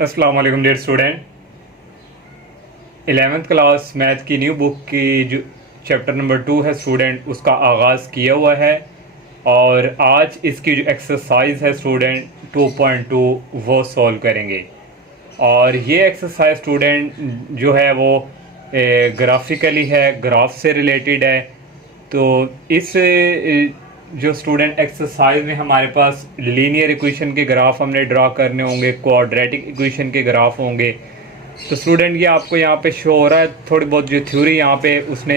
अस्सलाम वालेकुम dear student. 11th class math की न्यू बुक की जो चैप्टर नंबर 2 है स्टूडेंट, उसका आगाज़ किया हुआ है और आज इसकी जो एक्सरसाइज है स्टूडेंट 2.2 वो सॉल्व करेंगे। और ये एक्सरसाइज स्टूडेंट जो है वो ग्राफिकली है, ग्राफ से रिलेटेड है। तो इस जो स्टूडेंट एक्सरसाइज में हमारे पास लीनियर इक्वेशन के ग्राफ हमने ड्रा करने होंगे, क्वाड्रेटिक इक्वेशन के ग्राफ होंगे। तो स्टूडेंट ये आपको यहाँ पे शो हो रहा है, थोड़ी बहुत जो थ्योरी यहाँ पे उसने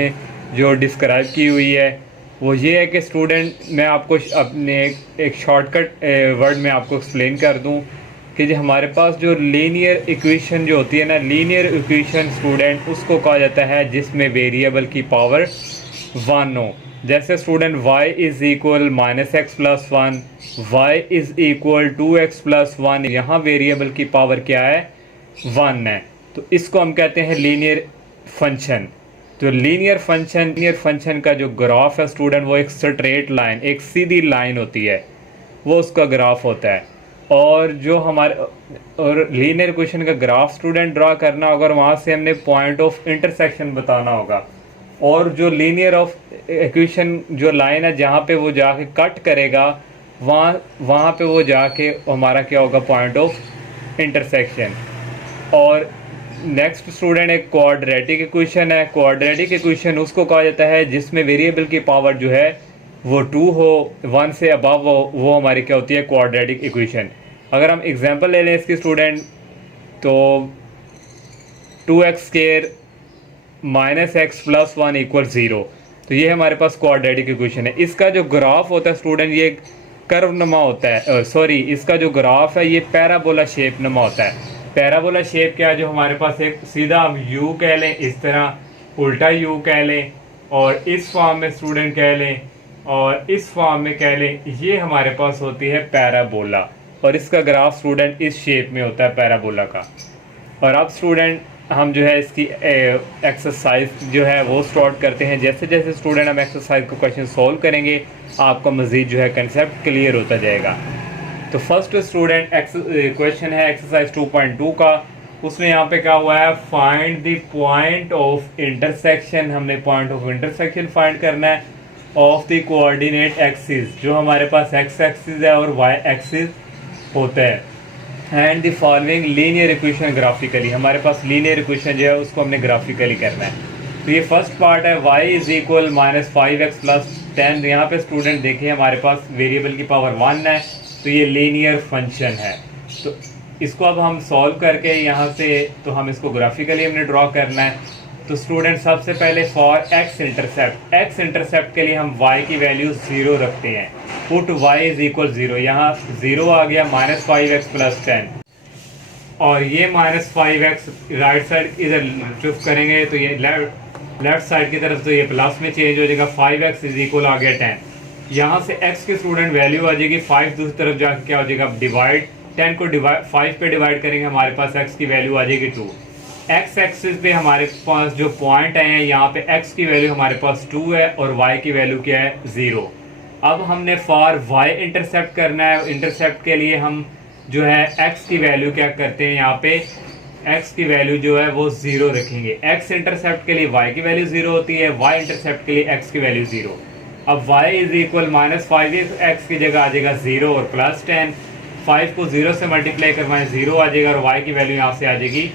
जो डिस्क्राइब की हुई है वो ये है कि स्टूडेंट मैं आपको अपने एक शॉर्टकट वर्ड में आपको एक्सप्लेन कर दूँ कि जो हमारे पास जो लीनियर इक्वेशन जो होती है ना, लीनियर इक्वेशन स्टूडेंट उसको कहा जाता है जिसमें वेरिएबल की पावर 1 हो। जैसे student y is equal -x+1, y is equal 2x+1, यहाँ वेरिएबल की पावर क्या है 1 है। तो इसको हम कहते हैं लीनियर फंक्शन। तो लीनियर फंक्शन का जो ग्राफ है स्टूडेंट वो एक स्ट्रेट लाइन, एक सीधी लाइन होती है, वो उसका ग्राफ होता है। और जो हमारे और लीनियर इक्वेशन का ग्राफ स्टूडेंट ड्रा करना होगा और वहाँ से हमने पॉइंट ऑफ इंटरसेक्शन बताना होगा। और जो लीनियर ऑफ इक्वेशन जो लाइन है जहाँ पे वो जाके कट करेगा वहाँ पे वो जाके हमारा क्या होगा, पॉइंट ऑफ इंटरसेक्शन। और नेक्स्ट स्टूडेंट एक क्वाड्रेटिक इक्वेशन है। क्वाड्रेटिक इक्वेशन उसको कहा जाता है जिसमें वेरिएबल की पावर जो है वो 2 हो, 1 से अबव हो, वो हमारी क्या होती है, क्वाड्रेटिक इक्वेशन। अगर हम एग्जांपल ले लें इसकी स्टूडेंट, तो 2x² -x+1 = 0। तो ये हमारे पास क्वाड्रेटिक इक्वेशन है। इसका जो ग्राफ होता है स्टूडेंट ये कर्व नुमा होता है, इसका जो ग्राफ है ये पैराबोला शेप नुमा होता है। पैराबोला शेप क्या है, जो हमारे पास एक सीधा हम यू कह लें, इस तरह उल्टा यू कह लें, और इस फॉर्म में स्टूडेंट कह लें, और इस फॉर्म में कह लें, ये हमारे पास होती है पैराबोला। और इसका ग्राफ स्टूडेंट इस शेप में होता है पैराबोला का। और अब स्टूडेंट हम जो है इसकी एक्सरसाइज जो है वो स्टार्ट करते हैं। जैसे जैसे स्टूडेंट हम एक्सरसाइज को क्वेश्चन सॉल्व करेंगे आपको मज़ीद जो है कंसेप्ट क्लियर होता जाएगा। तो फर्स्ट स्टूडेंट क्वेश्चन है एक्सरसाइज 2.2 का। उसमें यहाँ पे क्या हुआ है, find the point of intersection. हमने पॉइंट ऑफ इंटरसेक्शन फाइंड करना है ऑफ द कोऑर्डिनेट एक्सिस, जो हमारे पास एक्स एक्सिस है और वाई एक्सिस होता है। And the following linear equation graphically, हमारे पास लीनियर इक्वेशन जो है उसको हमने ग्राफिकली करना है। तो ये फर्स्ट पार्ट है, y इज़ इक्वल -5x+10। यहाँ पे स्टूडेंट देखिए हमारे पास वेरिएबल की पावर 1 है, तो ये लीनियर फंक्शन है। तो इसको अब हम सॉल्व करके यहाँ से, तो हम इसको ग्राफिकली हमने ड्रॉ करना है। तो स्टूडेंट सबसे पहले फॉर x इंटरसेप्ट के लिए हम y की वैल्यू 0 रखते हैं। पुट y इज़ इक्वल 0, यहाँ 0 आ गया, -5x+10। और ये -5x राइट साइड इधर शिफ्ट करेंगे तो ये लेफ्ट साइड की तरफ, तो ये प्लस में चेंज हो जाएगा, 5x इज इक्वल आ गया 10। यहाँ से x की स्टूडेंट वैल्यू आ जाएगी 5, दूसरी तरफ जाके क्या हो जाएगा, डिवाइड 10 को 5 पे डिवाइड करेंगे, हमारे पास x की वैल्यू आ जाएगी 2। x एक्सिस पे हमारे पास जो पॉइंट आए हैं यहाँ पे x की वैल्यू हमारे पास 2 है और y की वैल्यू क्या है, 0। अब हमने फॉर y इंटरसेप्ट करना है। इंटरसेप्ट के लिए हम जो है x की वैल्यू क्या करते हैं, यहाँ पे x की वैल्यू जो है वो 0 रखेंगे। x इंटरसेप्ट के लिए y की वैल्यू 0 होती है, y इंटरसेप्ट के लिए x की वैल्यू 0। अब y इज इक्वल -5x की जगह आ जाएगा 0 और +10। 5 को 0 से मल्टीप्लाई करवाएं, 0 आ जाएगा और y की वैल्यू यहाँ से आ जाएगी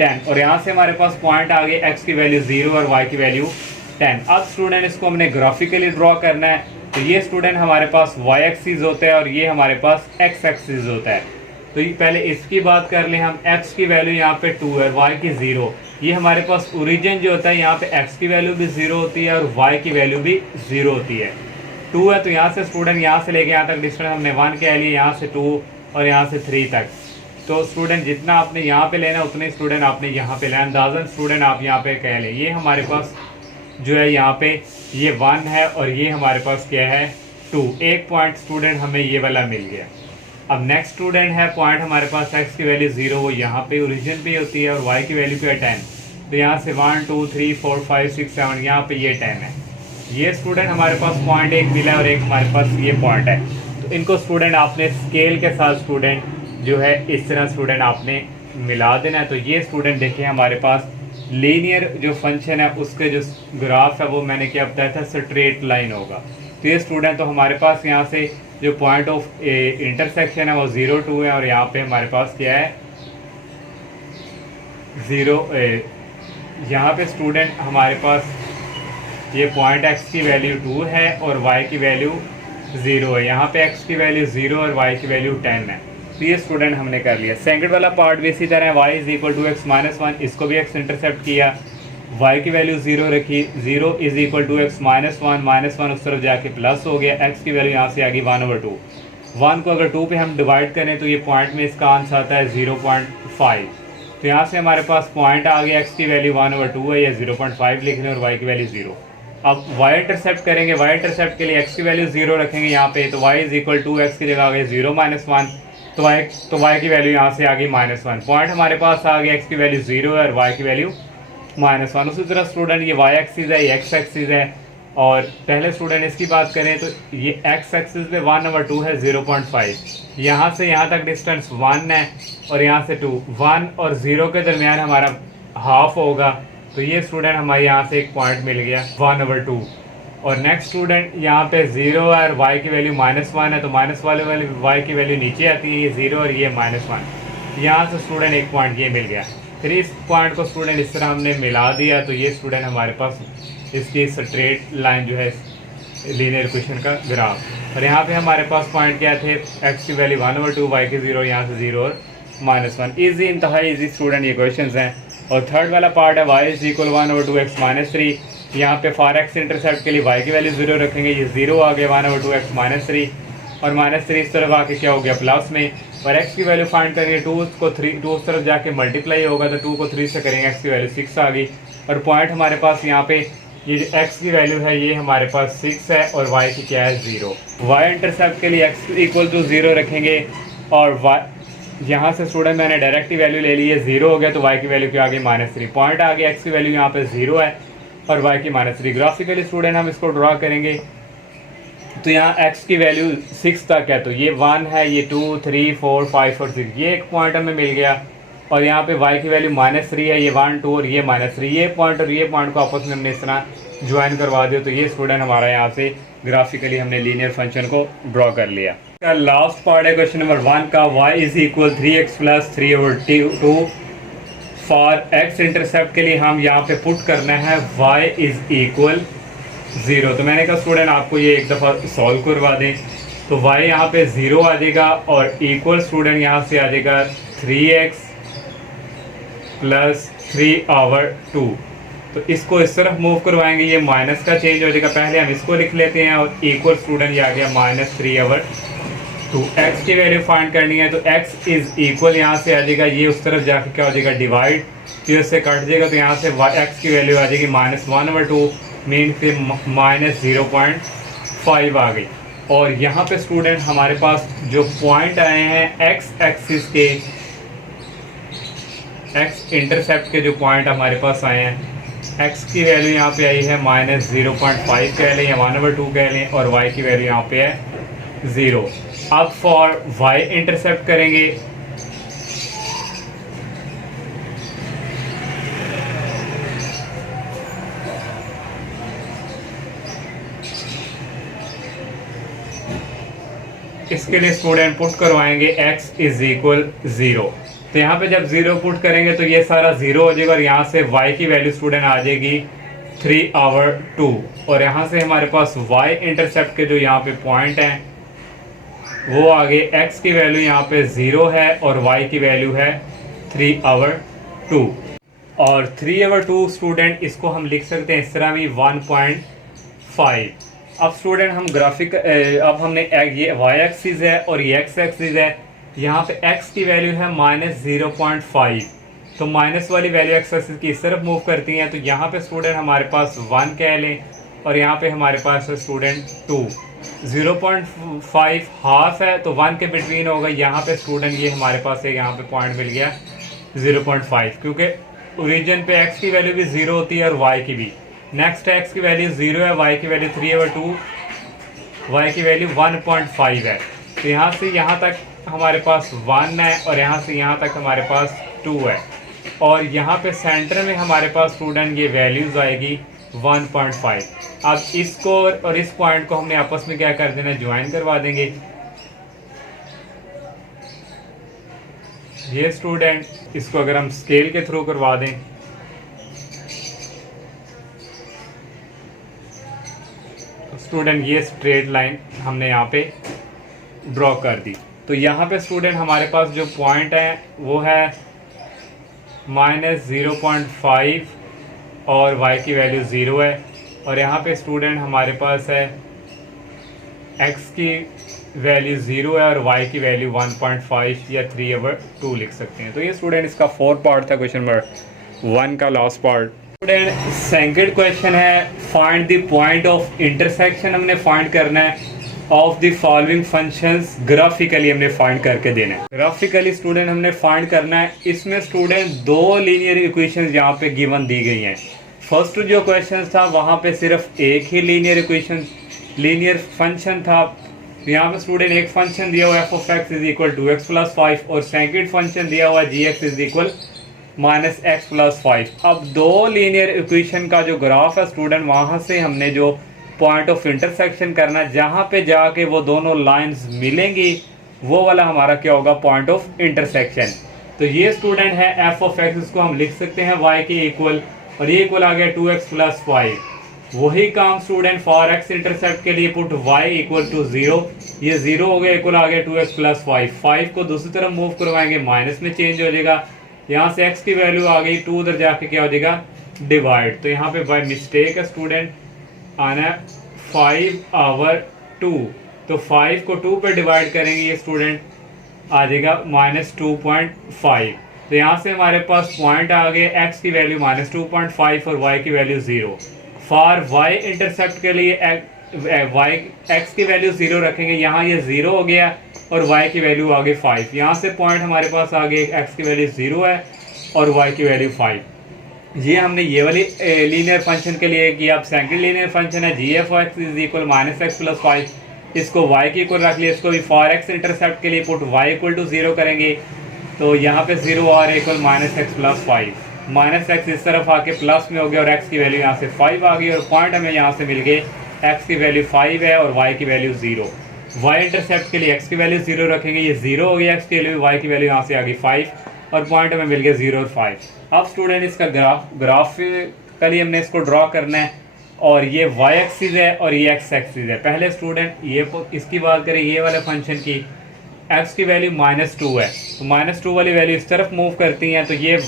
10। और यहाँ से हमारे पास पॉइंट आ गए, x की वैल्यू 0 और y की वैल्यू 10। अब स्टूडेंट इसको हमने ग्राफिकली ड्रॉ करना है। तो ये स्टूडेंट हमारे पास y एक्सिस होता है और ये हमारे पास x एक्सिस होता है। तो ये पहले इसकी बात कर लें हम, x की वैल्यू यहाँ पे 2 है, y की 0। ये हमारे पास ओरिजिन जो होता है यहाँ पे x की वैल्यू भी 0 होती है और y की वैल्यू भी 0 होती है। 2 है तो यहाँ से स्टूडेंट यहाँ से लेके यहाँ तक डिस्टेंस हमने 1 कह लिया, यहाँ से 2 और यहाँ से 3 तक। तो स्टूडेंट जितना आपने यहाँ पे लेना उतने स्टूडेंट आपने यहाँ पे लेना, अंदाजन स्टूडेंट आप यहाँ पे कह लें। ये हमारे पास जो है यहाँ पे ये 1 है और ये हमारे पास क्या है 2। एक पॉइंट स्टूडेंट हमें ये वाला मिल गया। अब नेक्स्ट स्टूडेंट है पॉइंट हमारे पास x की वैल्यू 0, वो यहाँ पे ओरिजिन पे होती है और y की वैल्यू क्या है 10। तो यहाँ से 1 2 3 4 5 6 7 यहाँ पे ये 10 है। ये स्टूडेंट हमारे पास पॉइंट एक मिला और एक हमारे पास ये पॉइंट है। तो इनको स्टूडेंट आपने स्केल के साथ स्टूडेंट जो है इस तरह स्टूडेंट आपने मिला देना है। तो ये स्टूडेंट देखिए हमारे पास लीनियर जो फंक्शन है उसके जो ग्राफ है वो मैंने क्या बताया था, स्ट्रेट लाइन होगा। तो ये स्टूडेंट तो हमारे पास यहाँ से जो पॉइंट ऑफ इंटरसेक्शन है वो 0 2 है, और यहाँ पे हमारे पास क्या है 0। यहाँ पे स्टूडेंट हमारे पास ये पॉइंट x की वैल्यू 2 है और y की वैल्यू 0 है। यहाँ पे x की वैल्यू 0 और y की वैल्यू 10 है। तो ये स्टूडेंट हमने कर लिया। सेकंड वाला पार्ट भी इसी तरह y is equal to x minus 1, इसको भी x इंटरसेप्ट किया, y की वैल्यू 0 रखी, 0 is equal to x minus 1 उस तरफ जाके प्लस हो गया, x की वैल्यू यहाँ से आ गई 1/2। 1 को अगर 2 पे हम डिवाइड करें तो ये पॉइंट में इसका आंसर आता है 0.5। तो यहाँ से हमारे पास पॉइंट आ गया, x की वैल्यू 1/2 है या 0.5 लिख लें और y की वैल्यू 0। अब y इंटरसेप्ट करेंगे, y इंटरसेप्ट के लिए x की वैल्यू 0 रखेंगे यहाँ पे, तो y is equal to x की जगह आ गई 0 - 1, तो y की वैल्यू यहाँ से आ गई -1। पॉइंट हमारे पास आ गया, x की वैल्यू 0 है और y की वैल्यू -1। उसी तरह स्टूडेंट ये y एक्सिस है, ये x एक्सिस है, और पहले स्टूडेंट इसकी बात करें तो ये x एक्सिस पे 1/2 है 0.5, यहाँ से यहाँ तक डिस्टेंस 1 है और यहाँ से 2, 1 और 0 के दरमियान हमारा हाफ होगा। तो ये स्टूडेंट हमारे यहाँ से एक पॉइंट मिल गया 1/2। और नेक्स्ट स्टूडेंट यहाँ पे 0 है और y की वैल्यू -1 है, तो माइनस वाले y की वैल्यू नीचे आती है, ये 0 और ये -1। यहाँ से स्टूडेंट एक पॉइंट ये मिल गया। फिर इस पॉइंट को स्टूडेंट इस तरह हमने मिला दिया, तो ये स्टूडेंट हमारे पास इसकी स्ट्रेट लाइन जो है लीनियर इक्वेशन का ग्राफ। और यहाँ पे हमारे पास पॉइंट क्या थे, x की वैल्यू 1/2, y की 0, यहाँ से 0 और -1। ईजी, इंतहाई ईजी स्टूडेंट ये क्वेश्चन हैं। और थर्ड वाला पार्ट है y is equal 1/2 x minus 3। यहाँ पे फॉर x इंटरसेप्ट के लिए y की वैल्यू 0 रखेंगे, ये 0 आ गया 1/2 x माइनस 3, और -3 इस तरफ आके क्या हो गया प्लस में। और x की वैल्यू फाइंड करेंगे, 2 उस तरफ जाके मल्टीप्लाई होगा, तो 2 को 3 से करेंगे, x की वैल्यू 6 आ गई। और पॉइंट हमारे पास यहाँ पे ये जो x की वैल्यू है ये हमारे पास 6 है और y की क्या है 0। y इंटरसेप्ट के लिए x इक्वल टू 0 रखेंगे, और y यहाँ से स्टूडेंट मैंने डायरेक्ट वैल्यू ले ली है, 0 हो गया, तो y की वैल्यू क्या आ गई -3। पॉइंट आ गया, x की वैल्यू यहाँ पे 0 है और y की -3। ग्राफिकली स्टूडेंट हम इसको ड्रा करेंगे, तो यहाँ x की वैल्यू 6 तक है, तो ये 1 है, ये 2 3 4 5 और 6, ये एक पॉइंट हमें मिल गया। और यहाँ पे y की वैल्यू -3 है, ये 1 2 और ये -3, ये पॉइंट और ये पॉइंट को आपस में हमने इस तरह ज्वाइन करवा दिया। तो ये स्टूडेंट हमारा यहाँ से ग्राफिकली हमने लीनियर फंक्शन को ड्रॉ कर लिया। लास्ट पार्ट है क्वेश्चन नंबर 1 का, y is equal 3x + 3/2। For x intercept के लिए हम यहाँ पे पुट करना है y इज इक्वल 0। तो मैंने कहा स्टूडेंट आपको ये एक दफ़ा सॉल्व करवा दें, तो y यहाँ पे 0 आ जाएगा और इक्वल स्टूडेंट यहाँ से आ जाएगा 3x + 3/2। तो इसको इस तरफ मूव करवाएंगे, ये माइनस का चेंज हो जाएगा, पहले हम इसको लिख लेते हैं, और इक्वल स्टूडेंट ये आ गया -3/2। x की वैल्यू फाइंड करनी है, तो x इज इक्वल यहाँ से आ जाएगा, ये उस तरफ जाके क्या हो जाएगा डिवाइड, फिर उससे कट जाएगा, तो यहाँ से x की वैल्यू आ जाएगी -1/2, मीन से -0.5 आ गई। और यहाँ पे स्टूडेंट हमारे पास जो पॉइंट आए हैं x एक्सिस के, x इंटरसेप्ट के जो पॉइंट हमारे पास आए हैं, x की वैल्यू यहाँ पे आई है -0.5 कह लें या 1/2 कह लें, और y की वैल्यू यहाँ पे है 0। अब फॉर y इंटरसेप्ट करेंगे, इसके लिए स्टूडेंट पुट करवाएंगे x इज इक्वल 0। तो यहाँ पे जब 0 पुट करेंगे तो ये सारा 0 हो जाएगा, और यहाँ से y की वैल्यू स्टूडेंट आ जाएगी 3/2। और यहाँ से हमारे पास y इंटरसेप्ट के जो यहाँ पे पॉइंट हैं वो आगे x की वैल्यू यहाँ पे 0 है और y की वैल्यू है 3/2। और 3/2 स्टूडेंट इसको हम लिख सकते हैं इस तरह भी 1.5। अब स्टूडेंट हम ग्राफिक अब हमने ये y एक्सिस है और ये x एक्सिस है, यहाँ पे x की वैल्यू है -0.5, तो माइनस वाली वैल्यू x एक्सिस की इस तरफ मूव करती हैं, तो यहाँ पे स्टूडेंट हमारे पास 1 कह लें, और यहाँ पे हमारे पास है स्टूडेंट 2। 0.5 हाफ है, तो 1 के बिटवीन होगा। यहाँ पे स्टूडेंट ये हमारे पास एक यहाँ पे पॉइंट मिल गया 0.5, क्योंकि ओरिजिन पे x की वैल्यू भी 0 होती है और y की भी। नेक्स्ट x की वैल्यू 0 है, y की वैल्यू 3/2, y की वैल्यू 1.5 है। तो यहाँ से यहाँ तक हमारे पास 1 है और यहाँ से यहाँ तक हमारे पास 2 है, और यहाँ पे सेंटर में हमारे पास स्टूडेंट ये वैल्यूज़ आएगी 1.5। अब इसको और इस पॉइंट को हमने आपस में क्या कर देना, ज्वाइन करवा देंगे। ये स्टूडेंट इसको अगर हम स्केल के थ्रू करवा दें, स्टूडेंट ये स्ट्रेट लाइन हमने यहाँ पे ड्रॉ कर दी। तो यहाँ पे स्टूडेंट हमारे पास जो पॉइंट है वो है -0.5 और y की वैल्यू 0 है, और यहाँ पे स्टूडेंट हमारे पास है x की वैल्यू 0 है और y की वैल्यू 1.5 या 3/2 लिख सकते हैं। तो ये स्टूडेंट इसका 4 पार्ट था, क्वेश्चन नंबर 1 का last part. Student second question है, find the point of intersection हमने फाइंड करना है of the following functions, graphically हमने फाइंड करके देना है। ग्राफिकली स्टूडेंट हमने फाइंड करना है। इसमें स्टूडेंट 2 लीनियर इक्वेशंस यहाँ पे गिवन दी गई हैं। फर्स्ट जो क्वेश्चन था वहाँ पे सिर्फ एक ही लीनियर फंक्शन था। यहाँ पे स्टूडेंट एक फंक्शन दिया हुआ f(x) = x + 5 और सेकंड फंक्शन दिया हुआ g(x) = -x + 5। अब 2 लीनियर इक्वेशन का जो ग्राफ है स्टूडेंट, वहाँ से हमने जो पॉइंट ऑफ इंटरसेक्शन करना, जहाँ पे जाके वो दोनों लाइंस मिलेंगी वो वाला हमारा क्या होगा, पॉइंट ऑफ इंटरसेक्शन। तो ये स्टूडेंट है f(x), इसको हम लिख सकते हैं y के इक्वल, और ये इक्वल आ गया 2x + 5। वही काम स्टूडेंट फॉर x इंटरसेप्ट के लिए पुट y = 0, ये 0 हो गया, इक्वल आ गया 2x + 5। 5 को दूसरी तरफ मूव करवाएंगे, माइनस में चेंज हो जाएगा। यहाँ से x की वैल्यू आ गई 2, उधर जाके क्या हो जाएगा, डिवाइड। तो यहाँ पे बाय मिस्टेक है स्टूडेंट आना 5/2, तो 5 को 2 पे डिवाइड करेंगे, ये स्टूडेंट आ जाएगा -2.5। तो यहाँ से हमारे पास पॉइंट आ गए, x की वैल्यू -2.5 और y की वैल्यू 0। फॉर y इंटरसेप्ट के लिए x की वैल्यू 0 रखेंगे, यहाँ ये 0 हो गया और y की वैल्यू आ गई 5। यहाँ से पॉइंट हमारे पास आ गए, x की वैल्यू 0 है और y की वैल्यू 5। ये हमने ये वाली लीनियर फंक्शन के लिए किया। अब सेकंड लीनियर फंक्शन है g(f(x) = -x + 5, इसको y के इक्वल रख लिया। इसको भी फॉर x इंटरसेप्ट के लिए पुट y = 0 करेंगे, तो यहाँ पे 0 आ रहा है इक्वल -x + 5। -x इस तरफ आके प्लस में हो गया और x की वैल्यू यहाँ से 5 आ गई, और पॉइंट हमें यहाँ से मिल गए, x की वैल्यू 5 है और y की वैल्यू 0। y इंटरसेप्ट के लिए x की वैल्यू 0 रखेंगे, ये 0 हो गया, x की वैल्यू, y की वैल्यू यहाँ से आ गई 5, और पॉइंट हमें मिल गया 0 और 5। अब स्टूडेंट इसका ग्राफिकली हमने इसको ड्रॉ करना है, और ये y एक्सिस है और ये x एक्सिस है। पहले स्टूडेंट ये इसकी बात करें, ये वाले फंक्शन की, x की वैल्यू -2 है, तो -2 वाली वैल्यू इस तरफ मूव करती हैं, तो ये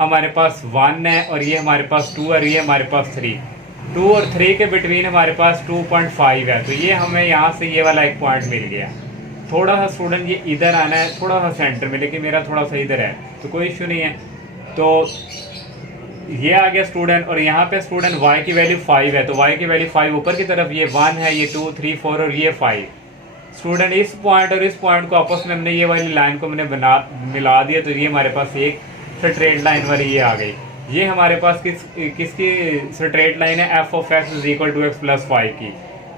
हमारे पास 1 है और ये हमारे पास 2 है और ये हमारे पास 3। 2 और 3 के बिटवीन हमारे पास 2.5 है, तो ये हमें यहाँ से ये वाला एक पॉइंट मिल गया। थोड़ा सा स्टूडेंट ये इधर आना है, थोड़ा सा सेंटर में, लेकिन मेरा थोड़ा सा इधर है, तो कोई इशू नहीं है। तो ये आ गया स्टूडेंट, और यहाँ पे स्टूडेंट y की वैल्यू 5 है, तो y की वैल्यू 5 ऊपर की तरफ, ये 1 है, ये 2, 3, 4 और ये 5। स्टूडेंट इस पॉइंट और इस पॉइंट को आपस में हमने ये वाली लाइन को मैंने मिला दिया, तो ये हमारे पास एक स्ट्रेट लाइन वाली ये आ गई। ये हमारे पास किसकी स्ट्रेट लाइन है, f(x) = x + 5 की।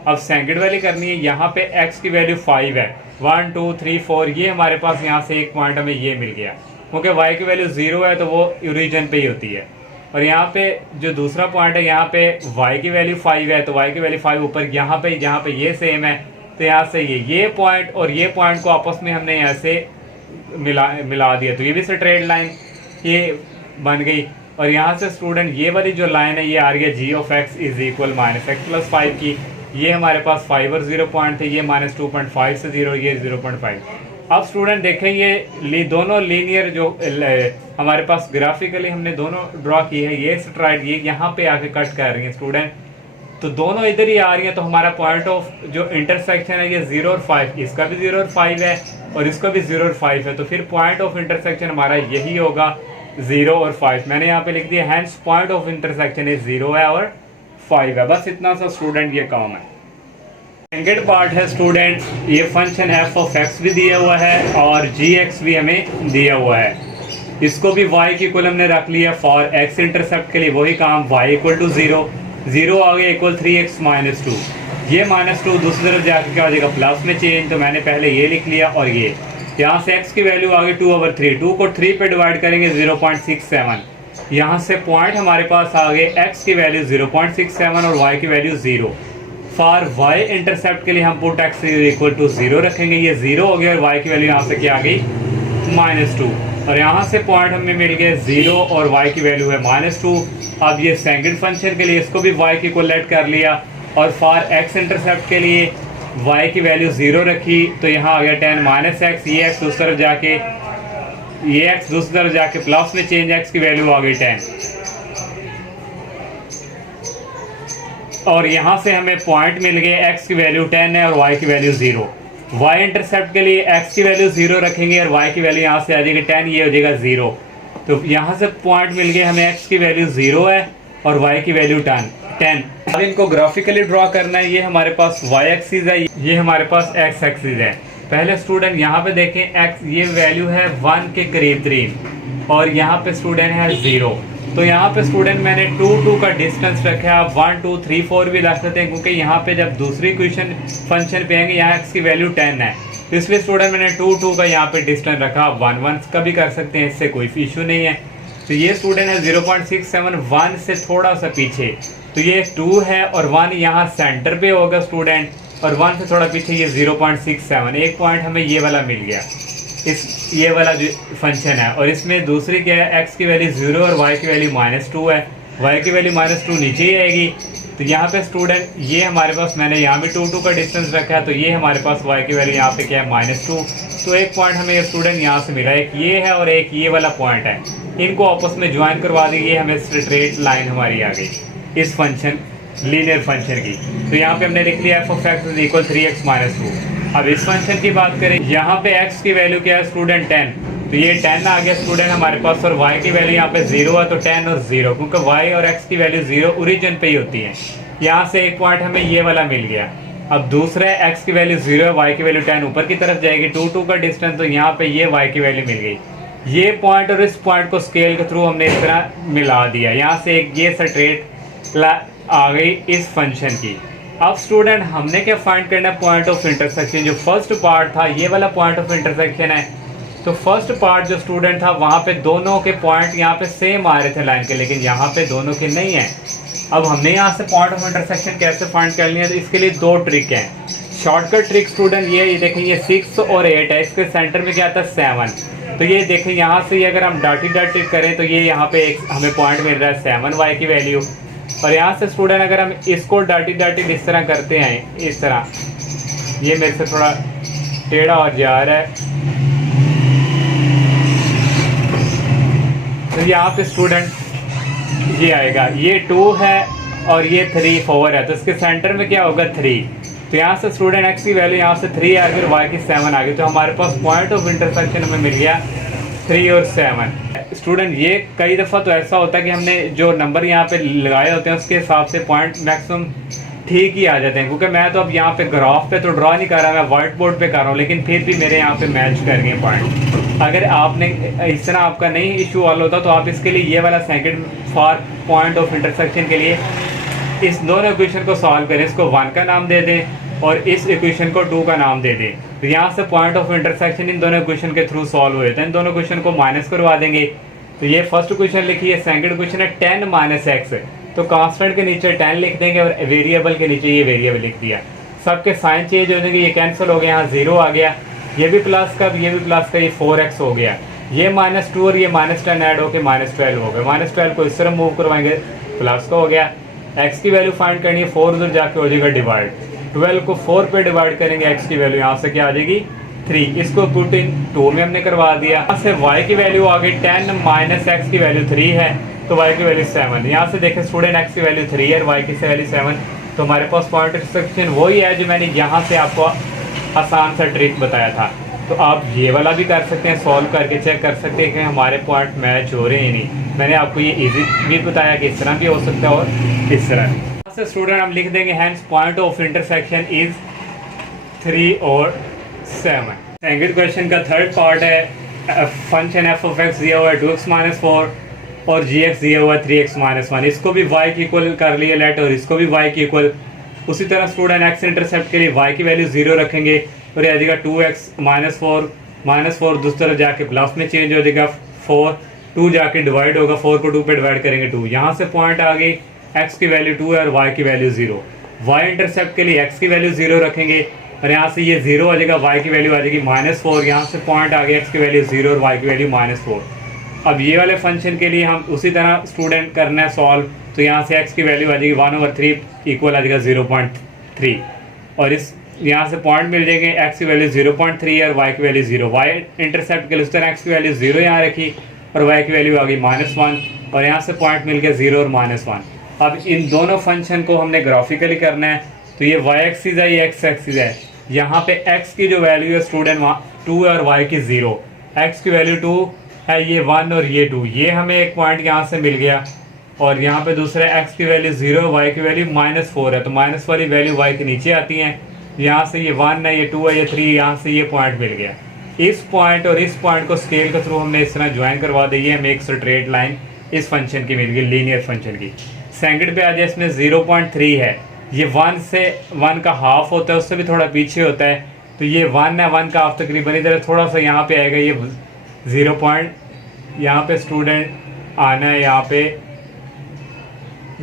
अब सेकंड वाली करनी है, यहाँ पे x की वैल्यू 5 है, 1, 2, 3, 4, ये हमारे पास यहाँ से एक पॉइंट हमें ये मिल गया, क्योंकि y की वैल्यू 0 है तो वो ओरिजिन पे ही होती है। और यहाँ पे जो दूसरा पॉइंट है, यहाँ पे y की वैल्यू 5 है, तो y की वैल्यू 5 ऊपर, यहाँ पे ये सेम है, तो यहाँ से ये पॉइंट और ये पॉइंट को आपस में हमने ऐसे मिला दिया, तो ये भी स्ट्रेट लाइन ये बन गई। और यहाँ से स्टूडेंट ये वाली जो लाइन है ये आ रही है g(x) = -x + 5 की। ये हमारे पास 5 और 0 पॉइंट थे, ये -2.5 से 0, ये 0.5। अब स्टूडेंट देखें, ये दोनों लीनियर जो हमारे पास ग्राफिकली हमने दोनों ड्रॉ की है, ये स्ट्राइट ये यहाँ पे आके कट कर रही है स्टूडेंट, तो दोनों इधर ही आ रही है। तो हमारा पॉइंट ऑफ जो इंटरसेक्शन है ये 0 और 5, इसका भी 0 और 5 है और इसका भी 0 और 5 है, तो फिर पॉइंट ऑफ इंटरसेक्शन हमारा यही होगा, 0 और 5। मैंने यहाँ पे लिख दिया, हैंस पॉइंट ऑफ इंटरसेक्शन है 0 है और 5 है। बस इतना सा स्टूडेंट ये काम है। सेकंड पार्ट है स्टूडेंट, ये फंक्शन f(x) भी दिया हुआ है और g(x) भी हमें दिया हुआ है। इसको भी y की इक्वल हमने रख लिया फॉर x इंटरसेप्ट के लिए, वही काम, y = 0, 0 आ गया इक्वल 3x - 2। ये -2 दूसरी तरफ जाकर क्या हो जाएगा, प्लस में चेंज, तो मैंने पहले ये लिख लिया और ये यहाँ से x की वैल्यू आ गई 2/3, 2 को 3 पे डिवाइड करेंगे 0.67, यहाँ से पॉइंट हमारे पास आ गए x की वैल्यू 0.67 और y की वैल्यू 0। फॉर y इंटरसेप्ट के लिए हम पुट x इक्वल टू 0 रखेंगे, ये 0 हो गया और y की वैल्यू यहाँ से क्या आ गई -2, और यहाँ से पॉइंट हमें मिल गए 0 और y की वैल्यू है -2। अब ये सेकंड फंक्शन के लिए इसको भी y की इक्वल लेट कर लिया, और फॉर x इंटरसेप्ट के लिए y की वैल्यू 0 रखी, तो यहाँ आ गया tan -x, ये x दूसरी तरफ जाके, ये x दूसरी तरफ जाके प्लस में चेंज, x की वैल्यू आ गई 10, और यहाँ से हमें पॉइंट मिल गए x की वैल्यू 10 है और y की वैल्यू 0। y इंटरसेप्ट के लिए x की वैल्यू 0 रखेंगे और y की वैल्यू यहाँ से आ जाएगी 10, ये हो जाएगा 0। तो यहाँ से पॉइंट मिल गए हमें, x की वैल्यू 0 है और y की वैल्यू 10। अब इनको ग्राफिकली ड्रॉ करना है। ये हमारे पास y एक्सिस है, ये हमारे पास x एक्सिस है। पहले स्टूडेंट यहाँ पे देखें, x ये वैल्यू है 1 के करीब और यहाँ पे स्टूडेंट है 0। तो यहाँ पे स्टूडेंट मैंने 2 का डिस्टेंस रखा है। आप 1 2 3 4 भी रख सकते हैं, क्योंकि यहाँ पे जब दूसरी इक्वेशन फंक्शन पे आएंगे यहाँ x की वैल्यू 10 है, तो इसलिए स्टूडेंट मैंने 2 का यहाँ पे डिस्टेंस रखा। आप 1 का भी कर सकते हैं, इससे कोई इशू नहीं है। तो ये स्टूडेंट है 0.67, 1 से थोड़ा सा पीछे, तो ये 2 है और 1 यहाँ सेंटर पे होगा स्टूडेंट, और 1 से थोड़ा पीछे ये 0.67। एक पॉइंट हमें ये वाला मिल गया, इस ये वाला जो फंक्शन है। और इसमें दूसरी क्या है, x की वैल्यू 0 और y की वैल्यू -2 है, y की वैल्यू -2 नीचे ही आएगी। तो यहाँ पे स्टूडेंट ये हमारे पास, मैंने यहाँ भी 2 का डिस्टेंस रखा है, तो ये हमारे पास y की वैल्यू यहाँ पे क्या है -2। तो एक पॉइंट हमें स्टूडेंट यहाँ से मिला, एक ये है और एक ये वाला पॉइंट है, इनको आपस में ज्वाइन करवा देंगे, ये हमें स्ट्रेट लाइन हमारी आ गई इस फंक्शन लीनियर फंक्शन की। तो यहाँ पे हमने लिख लिया f(x) = 3x - 2। अब इस फंक्शन की बात करें, यहाँ पे x की वैल्यू क्या है स्टूडेंट 10, तो ये 10 आ गया स्टूडेंट हमारे पास, और y की वैल्यू यहाँ पे 0 है, तो 10 और 0, क्योंकि y और x की वैल्यू 0 ओरिजिन पे ही होती है। यहाँ से एक पॉइंट हमें ये वाला मिल गया। अब दूसरा है x की वैल्यू 0 है, y की वैल्यू 10 ऊपर की तरफ जाएगी, 2 का डिस्टेंस, तो यहाँ पे ये y की वैल्यू मिल गई। ये पॉइंट और इस पॉइंट को स्केल के थ्रू हमने इस तरह मिला दिया, यहाँ से एक ये स्ट्रेट आ गई इस फंक्शन की। अब स्टूडेंट हमने क्या फाइंड करना है, पॉइंट ऑफ इंटरसेक्शन। जो फर्स्ट पार्ट था ये वाला पॉइंट ऑफ इंटरसेक्शन है, तो फर्स्ट पार्ट जो स्टूडेंट था वहाँ पे दोनों के पॉइंट यहाँ पे सेम आ रहे थे लाइन के, लेकिन यहाँ पे दोनों के नहीं है। अब हमने यहाँ से पॉइंट ऑफ इंटरसेक्शन कैसे फाइंड करनी है, तो इसके लिए 2 ट्रिक हैं। शॉर्टकट ट्रिक स्टूडेंट ये देखें, ये 6 और 8 है, इसके सेंटर में क्या आता है 7। तो ये देखें यहाँ से अगर हम डाटी करें तो ये यहाँ पे एक हमें पॉइंट मिल रहा है 7 y की वैल्यू, और यहाँ से स्टूडेंट अगर हम इसको डाटी इस तरह करते हैं, इस तरह, ये मेरे से थोड़ा टेढ़ा और जा रहा है, तो यहाँ पे स्टूडेंट ये आएगा, ये 2 है और ये 3 4 है, तो इसके सेंटर में क्या होगा 3। तो यहाँ से स्टूडेंट x की वैल्यू यहाँ से 3 आ गई और y की 7 आ गई, तो हमारे पास पॉइंट ऑफ इंटरसेक्शन हमें मिल गया 3 और 7। स्टूडेंट ये कई दफ़ा तो ऐसा होता है कि हमने जो नंबर यहाँ पे लगाए होते हैं उसके हिसाब से पॉइंट मैक्सिमम ठीक ही आ जाते हैं, क्योंकि मैं तो अब यहाँ पे ग्राफ पे तो ड्रॉ नहीं कर रहा, मैं व्हाइट बोर्ड पे कर रहा हूँ, लेकिन फिर भी मेरे यहाँ पे मैच कर गए पॉइंट। अगर आपने इस तरह आपका नहीं इशू हल होता तो आप इसके लिए ये वाला second for point of intersection के लिए इस दोनों इक्वेशन को सॉल्व करें, इसको 1 का नाम दे दें और इस इक्वेशन को 2 का नाम दे दें। तो यहाँ से पॉइंट ऑफ इंटरसेक्शन इन दोनों इक्वेशन के थ्रू सॉल्व हुए, तो इन दोनों इक्वेशन को माइनस करवा देंगे। तो ये फर्स्ट इक्वेशन लिखी है, सेकंड इक्वेशन है 10 - x, तो कांस्टेंट के नीचे 10 लिख देंगे और वेरिएबल के नीचे ये वेरिएबल लिख दिया। सबके साइन चेंज हो जाएंगे, ये कैंसिल हो गया, यहाँ 0 आ गया, ये भी प्लस का ये भी प्लस का, ये 4x हो गया, ये -2 और ये -10 ऐड होकर -12 हो गया। -12 को इस तरह मूव करवाएंगे, प्लस का हो गया। x की वैल्यू फाइंड करनी है, 4 उधर जाके हो जाएगा डिवाइड, 12 को 4 पे डिवाइड करेंगे, x की वैल्यू यहाँ से क्या आ जाएगी 3, इसको पुट इन 2 में हमने करवा दिया। यहाँ से y की वैल्यू आ गई 10 - x की वैल्यू 3 है, तो y की वैल्यू 7। यहाँ से देखें स्टूडेंट x की वैल्यू 3 है और y की वैल्यू 7, तो हमारे पास पॉइंट इंटरसेक्शन वही है जो मैंने यहाँ से आपको आसान सा ट्रिक बताया था। तो आप ये वाला भी कर सकते हैं, सॉल्व करके चेक कर सकते हैं कि हमारे पॉइंट मैच हो रहे हैं नहीं। मैंने आपको ये इजी भी बताया कि इस तरह भी हो सकता है और इस तरह भी। यहाँ से स्टूडेंट हम लिख देंगे hence point of intersection is 3 और 7। सेकंड क्वेश्चन का थर्ड पार्ट है, फंक्शन f(x) दिया हुआ है 2x - 4 और gx दिया हुआ है 3x - 1। इसको भी y की इक्वल कर लिया लेट और इसको भी y की इक्वल। उसी तरह स्टूडेंट x इंटरसेप्ट के लिए y की वैल्यू 0 रखेंगे और यह आ जाएगा 2x - 4, -4 दूसरी तरफ जाके प्लस में चेंज हो जाएगा 4, 2 जाके डिवाइड होगा, 4 को 2 पे डिवाइड करेंगे 2। यहाँ से पॉइंट आ गई x की वैल्यू 2 है और y की वैल्यू 0। y इंटरसेप्ट के लिए x की वैल्यू 0 रखेंगे और यहाँ से ये 0 आ जाएगा, y की वैल्यू आ जाएगी -4। यहाँ से पॉइंट आ गया x की वैल्यू 0 और y की वैल्यू -4। अब ये वाले फंक्शन के लिए हम उसी तरह स्टूडेंट करना है सॉल्व। तो यहाँ से x की वैल्यू आ जाएगी 1/3 इक्वल आ जाएगा 0.3 और इस यहाँ से पॉइंट मिल जाएंगे x की वैल्यू 0.3 और y की वैल्यू 0। y इंटरसेप्ट के लिए उस तरह x की वैल्यू 0 यहाँ रखी और y की वैल्यू आ गई -1 और यहाँ से पॉइंट मिल गया 0 और -1। अब इन दोनों फंक्शन को हमने ग्राफिकली करना है। तो ये y एक्सिस है, ये x एक्सिस है। यहाँ पे x की जो वैल्यू है स्टूडेंट 2 है और y की 0। x की वैल्यू 2 है, ये 1 और ये 2। ये हमें एक पॉइंट यहाँ से मिल गया और यहाँ पे दूसरा x की वैल्यू 0, y की वैल्यू -4 है। तो माइनस वाली वैल्यू y के नीचे आती हैं। यहाँ से ये 1 है, ये 2 है, ये 3, यहाँ से ये पॉइंट मिल गया। इस पॉइंट और इस पॉइंट को स्केल के थ्रू हमने इस तरह ज्वाइन करवा दी है, हमें एक स्ट्रेट लाइन इस फंक्शन की मिल गई, लीनियर फंक्शन की। सेकंड पे आ जाए, इसमें 0.3 है, ये 1 से 1 का हाफ होता है, उससे भी थोड़ा पीछे होता है। तो ये 1 है, 1 का हाफ तकरीबन इधर थोड़ा सा यहाँ पे आएगा, ये 0. यहाँ पे स्टूडेंट आना है, यहाँ पे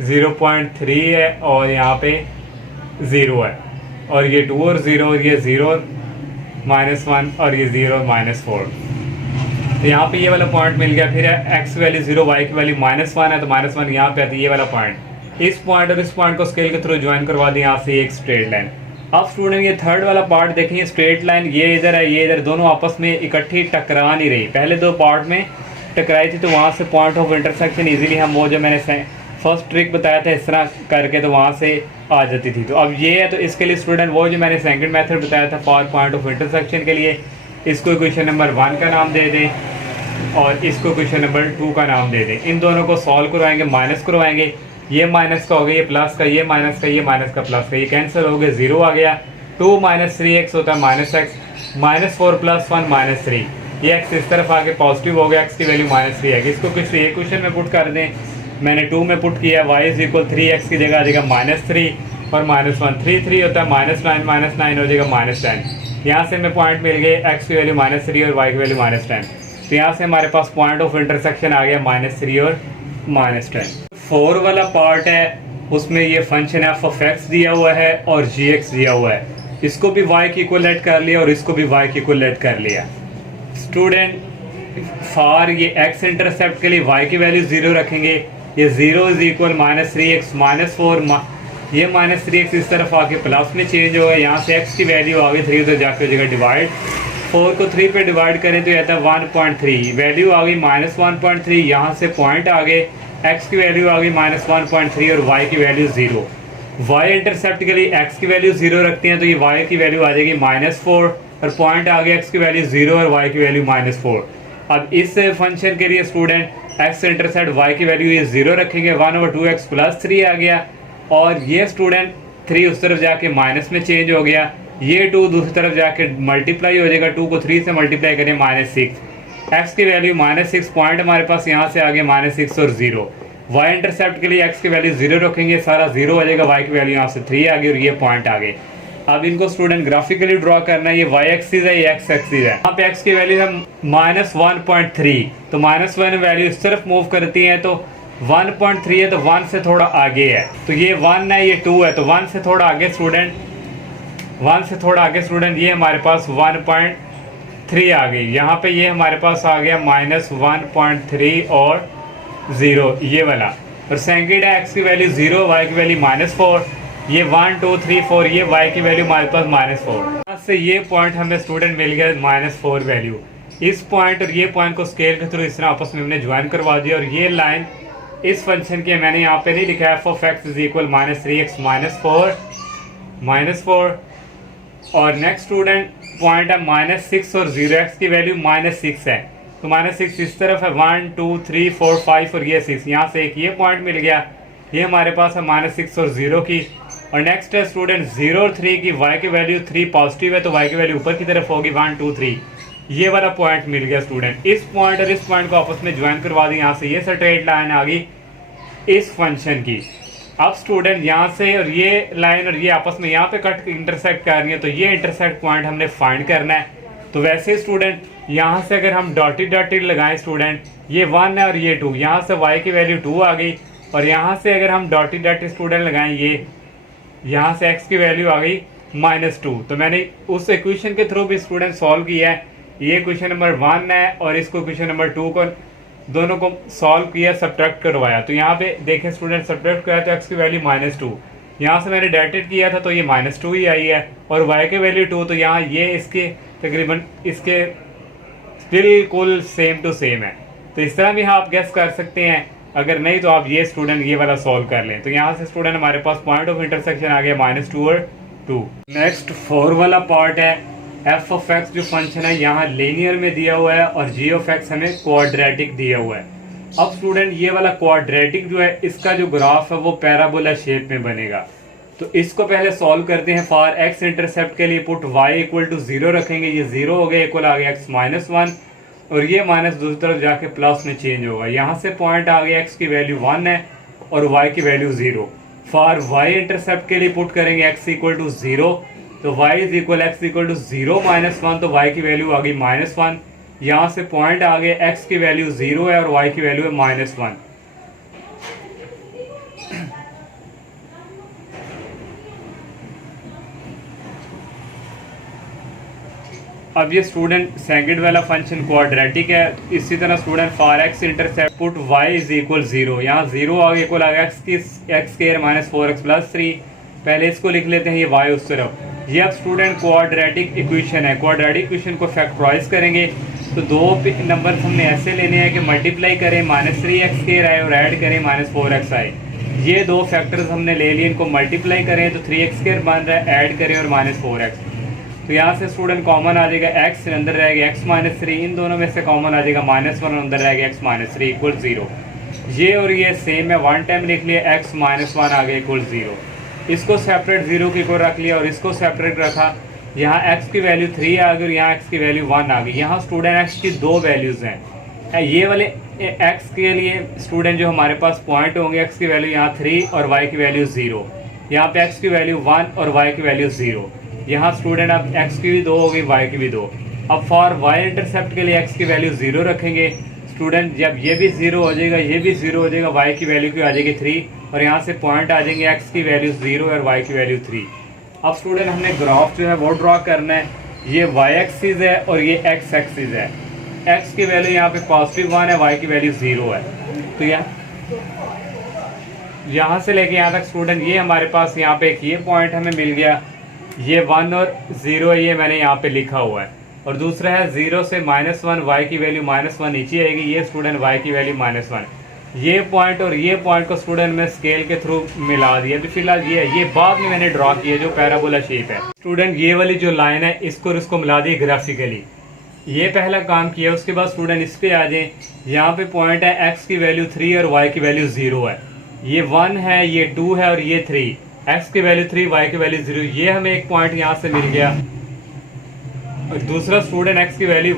0.3 है और यहाँ पे 0 है और ये 2 और 0 और ये 0 -1 और ये 0 -4। तो यहाँ पे ये वाला पॉइंट मिल गया। फिर x वैल्यू 0, y की वैल्यू -1 है, तो -1 यहाँ पे आती है, ये वाला पॉइंट। इस पॉइंट और इस पॉइंट को स्केल के थ्रू ज्वाइन करवा दी यहाँ से एक स्ट्रेट लाइन। अब स्टूडेंट ये थर्ड वाला पार्ट देखेंगे, स्ट्रेट लाइन ये इधर है, ये इधर, दोनों आपस में इकट्ठी टकरा नहीं रही। पहले दो पार्ट में टकराई थी तो वहाँ से पॉइंट ऑफ इंटरसेक्शन इजीली हम वो जो मैंने फर्स्ट ट्रिक बताया था इस तरह करके तो वहाँ से आ जाती थी। तो अब ये है, तो इसके लिए स्टूडेंट वो जो मैंने सेकंड मेथड बताया था फॉर पॉइंट ऑफ इंटरसेक्शन के लिए, इसको इक्वेशन नंबर 1 का नाम दे दें और इसको इक्वेशन नंबर 2 का नाम दे दें। इन दोनों को सॉल्व करवाएंगे, माइनस करवाएंगे, ये माइनस का हो गया, ये प्लस का, ये माइनस का, ये माइनस का, प्लस का, ये कैंसिल हो गया, 0 आ गया। 2 - 3x होता है -x, -4 + 1 -3, ये x इस तरफ आके पॉजिटिव हो गया, x की वैल्यू -3 है। इसको कुछ ये क्वेश्चन में पुट कर दें, मैंने 2 में पुट किया, y = 3x की जगह आ जाएगा -3 और -1, 3 3 होता है, -9 हो जाएगा -10। यहाँ से हमें पॉइंट मिल गए, x की वैल्यू -3 और y की वैल्यू -10। तो यहाँ से हमारे पास पॉइंट ऑफ इंटरसेक्शन आ गया -3 और -10। 4 वाला पार्ट है, उसमें ये फंक्शन f(x) दिया हुआ है और gx दिया हुआ है। इसको भी y की इक्वलेट कर लिया और इसको भी y की इक्वलेट कर लिया। स्टूडेंट फॉर ये x इंटरसेप्ट के लिए y की वैल्यू 0 रखेंगे, ये 0 = -3x, -4, ये -3x इस तरफ आके प्लस में चेंज होगा। यहाँ से x की वैल्यू आ गई 3, उधर जाके हो जाएगा डिवाइड। 4 को 3 पे डिवाइड करें तो ये आता है 1.3, वैल्यू आ गई -1.3। यहाँ से पॉइंट आ गए, x की वैल्यू आ गई -1.3 और y की वैल्यू 0। y इंटरसेप्ट के लिए x की वैल्यू 0 रखते हैं तो ये y की वैल्यू आ जाएगी -4 और पॉइंट आ गया x की वैल्यू 0 और y की वैल्यू -4। अब इस फंक्शन के लिए स्टूडेंट x इंटरसेप्ट y की वैल्यू ये 0 रखेंगे, 1/2x + 3 आ गया और ये स्टूडेंट 3 उस तरफ जाके माइनस में चेंज हो गया, ये 2 दूसरी तरफ जाके मल्टीप्लाई हो जाएगा, 2 को 3 से मल्टीप्लाई करें -6, x की वैल्यू -6, पॉइंट हमारे पास यहाँ से आ गया -6 और 0। y इंटरसेप्ट के लिए x की वैल्यू 0 रखेंगे, सारा 0 आ जाएगा, y की वैल्यू यहाँ से 3 आ गई और ये पॉइंट आ गए। अब इनको स्टूडेंट ग्राफिकली ड्रॉ करना है, ये y एक्सिस है, ये x एक्सिस है। यहाँ पे x की वैल्यू है -1.3, तो -1 वैल्यू इस तरफ मूव करती है तो 1.3 है तो 1 से थोड़ा आगे है, तो ये 1 है, ये 2 है, तो 1 से थोड़ा आगे स्टूडेंट, 1 से थोड़ा आगे स्टूडेंट ये हमारे पास 1.3 आ गई। यहाँ पे ये हमारे पास आ गया -1.3 और 0 ये वाला, और सेकंड है x की वैल्यू 0, y की वैल्यू -4, ये 1 2 3 4, ये y की वैल्यू हमारे पास -4। यहाँ से ये पॉइंट हमें स्टूडेंट मिल गया -4 वैल्यू। इस पॉइंट और ये पॉइंट को स्केल के थ्रू इस तरह आपस में हमने ज्वाइन करवा दिया और ये लाइन इस फंक्शन की मैंने यहाँ पे नहीं लिखा है, f(x) = -3x -4 और नेक्स्ट स्टूडेंट पॉइंट है -6 और 0, x की वैल्यू -6 है, तो -6 इस तरफ है, 1 2 3 4 5 और ये 6, यहाँ से एक ये पॉइंट मिल गया, ये हमारे पास है -6 और 0 की। और नेक्स्ट है स्टूडेंट 0 और 3 की, y की वैल्यू 3 पॉजिटिव है तो y की वैल्यू ऊपर की तरफ होगी, 1 2 3, ये वाला पॉइंट मिल गया स्टूडेंट। इस पॉइंट और इस पॉइंट को आपस में ज्वाइन करवा दी, यहाँ से ये स्ट्रेट लाइन आ गई इस फंक्शन की। अब स्टूडेंट यहाँ से और ये लाइन और ये आपस में यहाँ पे कट इंटरसेक्ट कर रही है, तो ये इंटरसेक्ट पॉइंट हमने फाइंड करना है। तो वैसे स्टूडेंट यहाँ से अगर हम डॉटेड डॉटेड लगाएं स्टूडेंट, ये 1 है और ये 2, यहाँ से y की वैल्यू 2 आ गई, और यहाँ से अगर हम डॉटेड डॉटेड स्टूडेंट लगाएं, ये यहाँ से x की वैल्यू आ गई -2। तो मैंने उस इक्वेशन के थ्रू भी स्टूडेंट सॉल्व किया है। ये क्वेश्चन नंबर 1 है और इसको क्वेश्चन नंबर 2 को दोनों को सॉल्व किया, सब्ट्रैक्ट करवाया। तो यहाँ पे देखें स्टूडेंट, सब्ट्रैक्ट किया तो x की वैल्यू -2, यहाँ से मैंने डेटेड किया था तो ये -2 ही आई है, और y की वैल्यू 2, तो यहाँ ये इसके तकरीबन इसके बिल्कुल सेम टू सेम है। तो इस तरह भी आप गेस कर सकते हैं, अगर नहीं तो आप ये स्टूडेंट ये वाला सॉल्व कर लें। तो यहाँ से स्टूडेंट हमारे पास पॉइंट ऑफ इंटरसेक्शन आ गया -2 और 2। नेक्स्ट 4 वाला पार्ट है, एफ ऑफ एक्स जो फंक्शन है यहाँ लीनियर में दिया हुआ है और जी ऑफ एक्स हमें क्वाड्रेटिक दिया हुआ है। अब स्टूडेंट ये वाला क्वाड्रेटिक जो है, इसका जो ग्राफ है वो पैराबोला शेप में बनेगा। तो इसको पहले सॉल्व करते हैं। फॉर एक्स इंटरसेप्ट के लिए पुट y इक्वल टू 0 रखेंगे, ये 0 हो गया, इक्वल आ गया x -1, और ये माइनस दूसरी तरफ जाके प्लस में चेंज होगा। यहाँ से पॉइंट आ गया x की वैल्यू 1 है और y की वैल्यू 0। फॉर y इंटरसेप्ट के लिए पुट करेंगे x इक्वल टू 0, तो y is equal x equal to 0 -1, तो y की वैल्यू आ गई -1। यहाँ से पॉइंट आ गया x की वैल्यू 0 है और y की वैल्यू है -1। अब ये स्टूडेंट सेकंड वाला फंक्शन क्वाड्रेटिक है। इसी तरह student for x intercept put y is equal 0, यहाँ 0 आगे इक्वल आ गया x स्क्वायर -4x + 3। पहले इसको लिख लेते हैं, ये y उस तरफ। ये अब स्टूडेंट क्वाड्रेटिक इक्वेशन है। क्वाड्रेटिक इक्वेशन को फैक्टराइज करेंगे तो दो नंबर हमने ऐसे लेने हैं कि मल्टीप्लाई करें, -3x² आए और ऐड करें -4x आए। ये दो फैक्टर्स हमने ले लिए, इनको मल्टीप्लाई करें तो 3x² बन रहा है, ऐड करें और -4x। तो यहाँ से स्टूडेंट कॉमन आ जाएगा x, अंदर रहेगा x -3, इन दोनों में से कॉमन आ जाएगा -1 और अंदर रहेगा x -3 इक्वल 0। ये और ये सेम है, वन टाइम लिख लिया, x -1 आ गया इक्वल 0। इसको सेपरेट 0 की को रख लिया और इसको सेपरेट रखा। यहाँ x की वैल्यू 3 आ गई और यहाँ x की वैल्यू 1 आ गई। यहाँ स्टूडेंट x की दो वैल्यूज़ हैं। ये वाले x के लिए स्टूडेंट जो हमारे पास पॉइंट होंगे, x की वैल्यू यहाँ 3 और y की वैल्यू 0, यहाँ पे x की वैल्यू 1 और y की वैल्यू 0। यहाँ स्टूडेंट अब x की भी 2 हो गई, y की भी 2। अब फॉर y इंटरसेप्ट के लिए x की वैल्यू 0 रखेंगे स्टूडेंट, जब ये भी 0 हो जाएगा, ये भी 0 हो जाएगा, y की वैल्यू की आ जाएगी 3 और यहाँ से पॉइंट आ जाएंगे x की वैल्यू 0 और y की वैल्यू 3। अब स्टूडेंट हमने ग्राफ जो है वो ड्रॉ करना है। ये y एक्सिस है और ये x एक्सिस है। x की वैल्यू यहाँ पे +1 है, y की वैल्यू 0 है। तो यहाँ से लेके यहाँ तक स्टूडेंट ये हमारे पास यहाँ पे एक ये पॉइंट हमें मिल गया, ये 1 और 0 है, ये मैंने यहाँ पे लिखा हुआ है। और दूसरा है 0 से -1, y की वैल्यू -1 नीचे आएगी, ये स्टूडेंट y की वैल्यू -1। ये पॉइंट और ये पॉइंट को स्टूडेंट में स्केल के थ्रू मिला दिया। अभी फिलहाल ये बाद में मैंने ड्रॉ किया जो पैराबोला शेप है। स्टूडेंट ये वाली जो लाइन है इसको मिला दी ग्राफिकली, ये पहला काम किया। उसके बाद स्टूडेंट इस पे आ जाए, यहाँ पे पॉइंट है x की वैल्यू 3 और y की वैल्यू 0 है। ये 1 है, ये 2 है और ये 3, x की वैल्यू 3, y की वैल्यू 0। ये हमें एक पॉइंट यहाँ से मिल गया। और दूसरा स्टूडेंट x की वैल्यू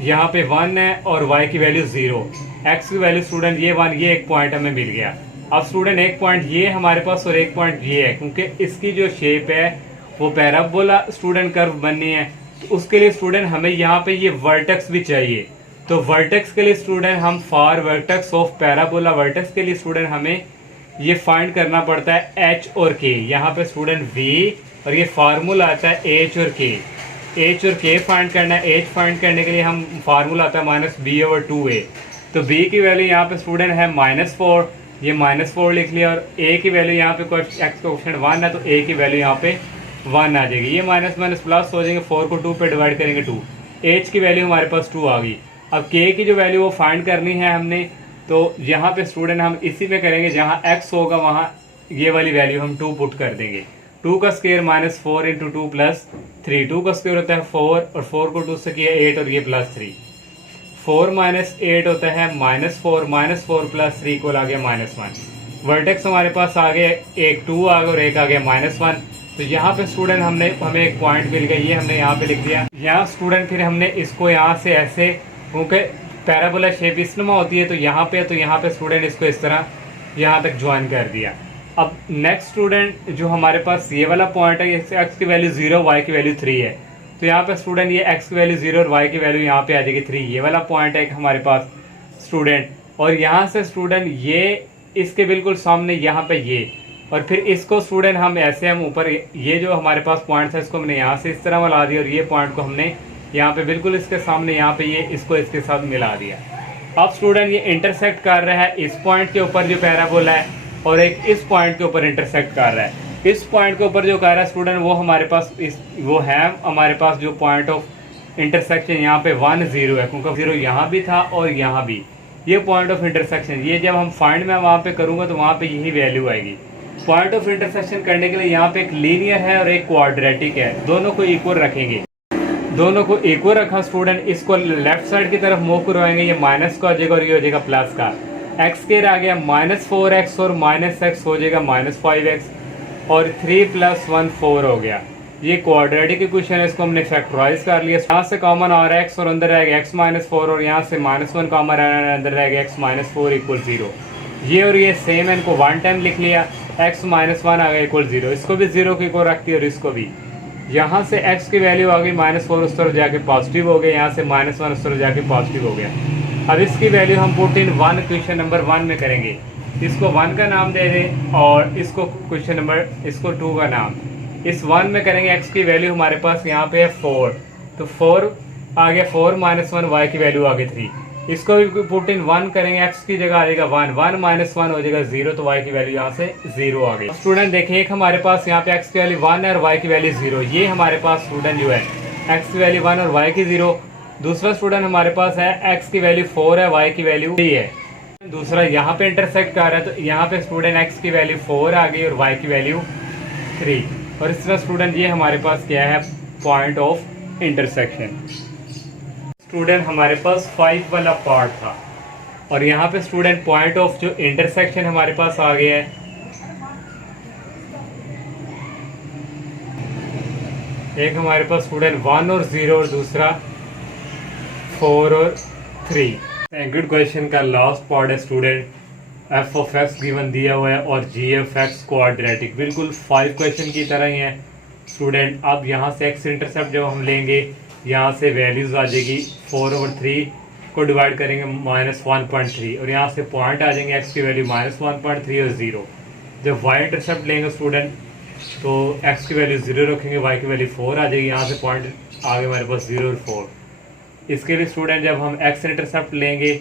यहाँ पे 1 है और y की वैल्यू 0, x की वैल्यू स्टूडेंट ये 1, ये एक पॉइंट हमें मिल गया। अब स्टूडेंट एक पॉइंट ये हमारे पास और एक पॉइंट ये है, क्योंकि इसकी जो शेप है वो पैराबोला स्टूडेंट कर्व बननी है। तो उसके लिए स्टूडेंट हमें यहाँ पे ये वर्टेक्स भी चाहिए। तो वर्टेक्स के लिए स्टूडेंट हम for vertex of parabola, vertex के लिए स्टूडेंट हमें ये फाइंड करना पड़ता है h और k। यहाँ पे स्टूडेंट v और ये फार्मूला आता है h और k। h और k फाइंड करना है। h फाइंड करने के लिए हम फार्मूला आता है -b/2a। तो b की वैल्यू यहाँ पे स्टूडेंट है -4, ये -4 लिख लिया। और a की वैल्यू यहाँ पे x कोएफिशिएंट 1 है तो a की वैल्यू यहाँ पे 1 आ जाएगी। ये माइनस माइनस प्लस हो जाएंगे, 4 को 2 पे डिवाइड करेंगे 2। h की वैल्यू हमारे पास 2 आ गई। अब k की जो वैल्यू वो फाइंड करनी है हमने, तो यहाँ पे स्टूडेंट हम इसी पे करेंगे, जहाँ x होगा वहाँ ये वाली वैल्यू हम 2 पुट कर देंगे। 2 का स्क्वायर -4 × 2 + 3, 2 का स्क्वायर होता है 4 और 4 को 2 से किया 8 और ये +3, 4 - 8 होता है -4, -4 + 3 को आ गया -1। वर्टेक्स हमारे पास आ गए, एक 2 आ गया और एक आ गया -1। तो यहाँ पे स्टूडेंट हमें एक पॉइंट मिल गया, ये हमने यहाँ पे लिख दिया। यहाँ स्टूडेंट फिर हमने इसको यहाँ से ऐसे, क्योंकि पैराबोला शेप इस नुमा होती है, तो यहाँ पे स्टूडेंट इसको इस तरह यहाँ तक ज्वाइन कर दिया। अब नेक्स्ट स्टूडेंट जो हमारे पास ये वाला पॉइंट है, इससे x की वैल्यू 0, y की वैल्यू 3 है। तो यहाँ पे स्टूडेंट ये x की वैल्यू 0 और y की वैल्यू यहाँ पे आ जाएगी 3, ये वाला पॉइंट है हमारे पास स्टूडेंट। और यहाँ से स्टूडेंट ये इसके बिल्कुल सामने यहाँ पे ये, और फिर इसको स्टूडेंट हम ऐसे हम ऊपर ये जो हमारे पास पॉइंट है इसको हमने यहाँ से इस तरह मिला दिया और ये पॉइंट को हमने यहाँ पे बिल्कुल इसके सामने यहाँ पे ये इसको इसके साथ मिला दिया। अब स्टूडेंट ये इंटरसेक्ट कर रहा है इस पॉइंट के ऊपर जो पैराबोला है और एक इस पॉइंट के ऊपर इंटरसेक्ट कर रहा है। इस पॉइंट के ऊपर जो कर रहा है स्टूडेंट वो हमारे पास वो है हमारे पास जो पॉइंट ऑफ इंटरसेक्शन यहाँ पे 1 0 है, क्योंकि 0 यहाँ भी था और यहाँ भी ये पॉइंट ऑफ इंटरसेक्शन, ये जब हम फाइंड में वहाँ पे करूँगा तो वहाँ पे यही वैल्यू आएगी। पॉइंट ऑफ इंटरसेक्शन करने के लिए यहाँ पे एक लीनियर है और एक क्वाड्रेटिक है, दोनों को इक्वल रखेंगे। दोनों को इक्वल रखा स्टूडेंट, इसको लेफ्ट साइड की तरफ मूव करवाएंगे, ये माइनस का हो जाएगा और ये हो जाएगा प्लस का। एक्स स्क्वायर आ गया -4x और -x हो जाएगा -5x और 3 + 1 4 हो गया। ये क्वाड्रेटिक इक्वेशन है, इसको हमने फैक्टराइज कर लिया। यहाँ से कॉमन आ रहा है x और अंदर रहेगा x - 4 और यहाँ से -1 कॉमन आ रहा है, अंदर रहेगा x - 4 = 0। ये और ये सेम है, इनको 1 टाइम लिख लिया, x - 1 आ गया = 0। इसको भी 0 की इक्वल रखती है और इसको भी। यहाँ से x की वैल्यू आ गई -4 उस तरफ जाके पॉजिटिव हो गया, यहाँ से -1 उस तरफ जाके पॉजिटिव हो गया। अब इसकी वैल्यू हम पुट इन 1 क्वेश्चन नंबर 1 में करेंगे। इसको 1 का नाम दे दें और इसको क्वेश्चन नंबर इसको 2 का नाम। इस 1 में करेंगे, x की वैल्यू हमारे पास यहाँ पे है 4, तो 4 आ गया, 4 - 1 y की वैल्यू आ गई 3। इसको भी पुट इन 1 करेंगे, x की जगह आ जाएगा 1, 1 - 1 हो जाएगा 0, तो y की वैल्यू यहाँ से 0 आ गई। स्टूडेंट देखिए एक हमारे पास यहाँ पे x की वैल्यू 1 है और y की वैल्यू 0, ये हमारे पास स्टूडेंट जो है x की वैल्यू 1 और y की 0। दूसरा स्टूडेंट हमारे पास है x की वैल्यू 4 है, y की वैल्यू 3 है। दूसरा यहाँ पे इंटरसेक्ट कर रहा है, तो यहाँ पे स्टूडेंट x की वैल्यू 4 आ गई और y की वैल्यू 3। और इस तरह स्टूडेंट ये हमारे पास क्या है, पॉइंट ऑफ इंटरसेक्शन। स्टूडेंट हमारे पास 5 वाला पार्ट था और यहाँ पे स्टूडेंट पॉइंट ऑफ जो इंटरसेक्शन हमारे पास आ गया है। एक हमारे पास स्टूडेंट 1 और 0 और दूसरा 4 और 3। गुड क्वेश्चन का लास्ट पार्ट है student, f of x given दिया हुआ है और g ऑफ x क्वाड्रेटिक, बिल्कुल 5 क्वेश्चन की तरह ही है स्टूडेंट। अब यहाँ से x इंटरसेप्ट जब हम लेंगे, यहाँ से वैल्यूज आ जाएगी 4/3 को डिवाइड करेंगे -1.3 और यहाँ से पॉइंट आ जाएंगे x की वैल्यू -1.3 और 0। जब y इंटरसेप्ट लेंगे स्टूडेंट तो x की वैल्यू 0 रखेंगे, y की वैल्यू 4 आ जाएगी, यहाँ से पॉइंट आ गए हमारे पास 0 और 4। इसके लिए स्टूडेंट जब हम x इंटरसेप्ट लेंगे,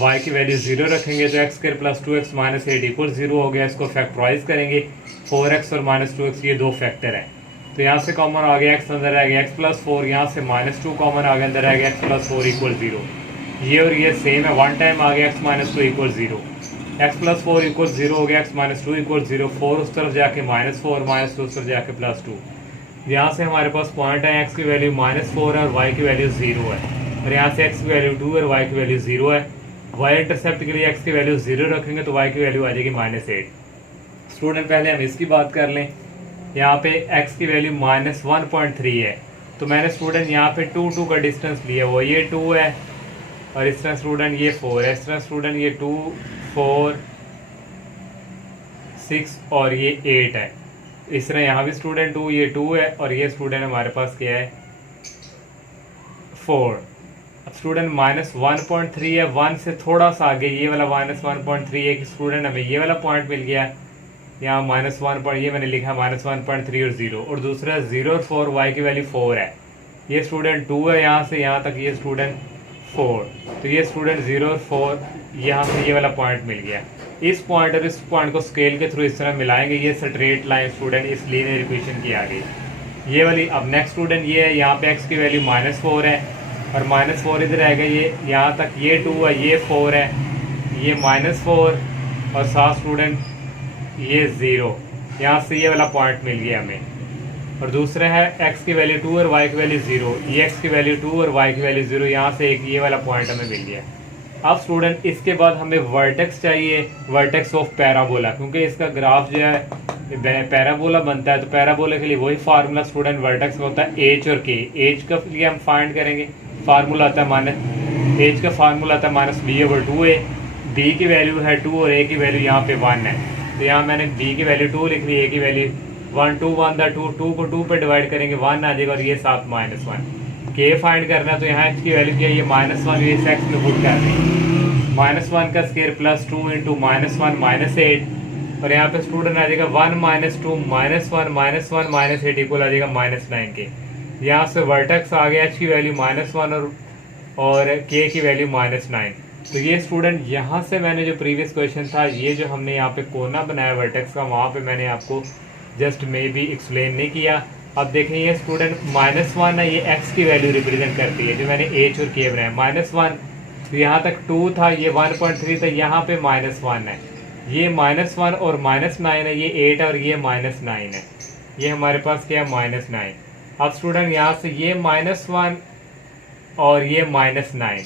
y की वैल्यू 0 रखेंगे तो x² + 2x - 8 = 0 हो गया। इसको फैक्टराइज करेंगे, 4x और -2x ये 2 फैक्टर है, तो यहाँ से कॉमन आ गया x, अंदर आ गया x + 4, यहाँ से -2 कॉमन आ गया, अंदर आ गया x + 4 = 0। ये और ये सेम है, 1 टाइम आ गया x - 2 = 0, x + 4 = 0 हो गया, x - 2 = 0, 4 उस तरफ जाके -4, -2 उस तरफ जाके +2। यहाँ से हमारे पास पॉइंट है, x की वैल्यू -4 है और y की वैल्यू 0 है, और यहाँ से x की वैल्यू 2 और y की वैल्यू 0 है। y इंटरसेप्ट के लिए x की वैल्यू 0 रखेंगे तो y की वैल्यू आ जाएगी -8। स्टूडेंट पहले हम इसकी बात कर लें, यहाँ पे x की वैल्यू -1.3 है, तो मैंने स्टूडेंट यहाँ पे 2 का डिस्टेंस लिया, वो ये 2 है और इस तरह स्टूडेंट ये 4 है, इस तरह स्टूडेंट ये 2 4 6 और ये 8 है। इस तरह यहाँ भी स्टूडेंट 2, ये 2 है और ये स्टूडेंट हमारे पास क्या है 4। अब स्टूडेंट -1.3 है, 1 से थोड़ा सा आगे ये वाला -1.3 है कि स्टूडेंट हमें ये वाला पॉइंट मिल गया, यहाँ -1 ये मैंने लिखा -1.3 और 0, और दूसरा 0 और 4 y की वैल्यू 4 है, ये स्टूडेंट 2 है, यहाँ से यहाँ तक ये स्टूडेंट 4, तो ये स्टूडेंट 0 और 4 यहाँ से ये वाला पॉइंट मिल गया। इस पॉइंट और इस पॉइंट को स्केल के थ्रू इस तरह मिलाएंगे, ये स्ट्रेट लाइन स्टूडेंट इस लीनियर इक्वेशन की आ गई ये वाली। अब नेक्स्ट स्टूडेंट ये है, यहाँ पे x की वैल्यू -4 है और -4 इधर आएगा, ये यहाँ तक ये 2 है, ये 4 है, ये -4 और साथ स्टूडेंट ये 0, यहाँ से ये वाला पॉइंट मिल गया हमें। और दूसरा है x की वैल्यू 2 और y की वैल्यू 0, ये x की वैल्यू 2 और y की वैल्यू 0, यहाँ से एक ये वाला पॉइंट हमें मिल गया। अब स्टूडेंट इसके बाद हमें वर्टेक्स चाहिए, वर्टेक्स ऑफ पैराबोला, क्योंकि इसका ग्राफ जो है पैराबोला बनता है, तो पैराबोला के लिए वही फार्मूला स्टूडेंट वर्टेक्स का होता है h और k। h का लिए हम फाइंड करेंगे, फार्मूला आता है h का फार्मूला आता है -b/2a, b की वैल्यू है 2 और a की वैल्यू यहाँ पे 1 है, तो यहाँ मैंने b की वैल्यू 2 लिख ली, a की वैल्यू 1 2 1 था, 2 को 2 पे डिवाइड करेंगे 1 आ जाएगा और ये साथ -1। के फाइंड करना है तो यहाँ x की वैल्यू क्या है, ये -1 ये x में पुट कर दें। -1 का स्क्वायर +2 इंटू -1 -8 और यहाँ पे स्टूडेंट आ जाएगा 1 -2 -1 -1 -8 इक्वल आ जाएगा -9 के। यहाँ से वर्टेक्स आ गया, h की वैल्यू -1 और k की वैल्यू -9। तो ये स्टूडेंट यहाँ से मैंने जो प्रीवियस क्वेश्चन था, ये जो हमने यहाँ पे कोना बनाया वर्टेक्स का, वहाँ पे मैंने आपको जस्ट मे बी एक्सप्लेन नहीं किया। अब देखें ये स्टूडेंट -1 है, ये x की वैल्यू रिप्रेजेंट करती है जो मैंने h और k बनाया। -1 तो यहाँ तक 2 था, ये 1.3 था, यहाँ पे -1 है, ये -1 और -9 है, ये 8 और ये -9 है, ये हमारे पास क्या है -9। अब स्टूडेंट यहाँ से ये -1 और ये -9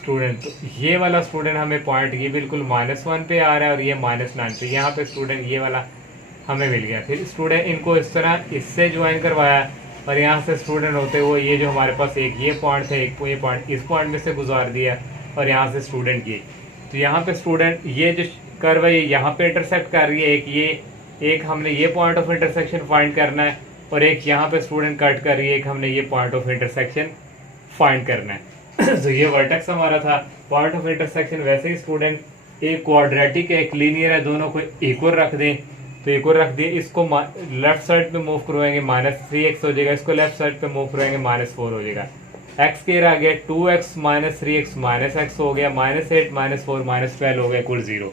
स्टूडेंट, तो ये वाला स्टूडेंट हमें पॉइंट ये बिल्कुल -1 पे आ रहा है और ये -9 पे, यहाँ पे स्टूडेंट ये वाला हमें मिल गया। फिर स्टूडेंट इनको इस तरह इससे ज्वाइन करवाया और यहाँ से स्टूडेंट होते हुए ये जो हमारे पास एक ये पॉइंट था, एक ये पॉइंट इस पॉइंट में से गुजार दिया और यहाँ से स्टूडेंट ये, तो यहाँ पे स्टूडेंट ये जो कर्व है ये यहाँ पे इंटरसेक्ट कर रही है, एक हमने ये पॉइंट ऑफ इंटरसेक्शन फाइंड करना है और एक यहाँ पे स्टूडेंट कट कर रही है, एक हमने ये पॉइंट ऑफ इंटरसेक्शन फाइंड करना है। तो ये वर्टेक्स हमारा था पॉइंट ऑफ इंटरसेक्शन। वैसे ही स्टूडेंट एक क्वाड्रेटिक है, एक लीनियर है, दोनों को इक्वल रख दें, तो इक्वल रख दिए, इसको लेफ्ट साइड पे मूव करवाएंगे -3x हो जाएगा, इसको लेफ्ट साइड पे मूव करवाएंगे -4 हो जाएगा। x के आ गया 2x -3x -x हो गया, -8 -4 -12 हो गया इक्वल 0।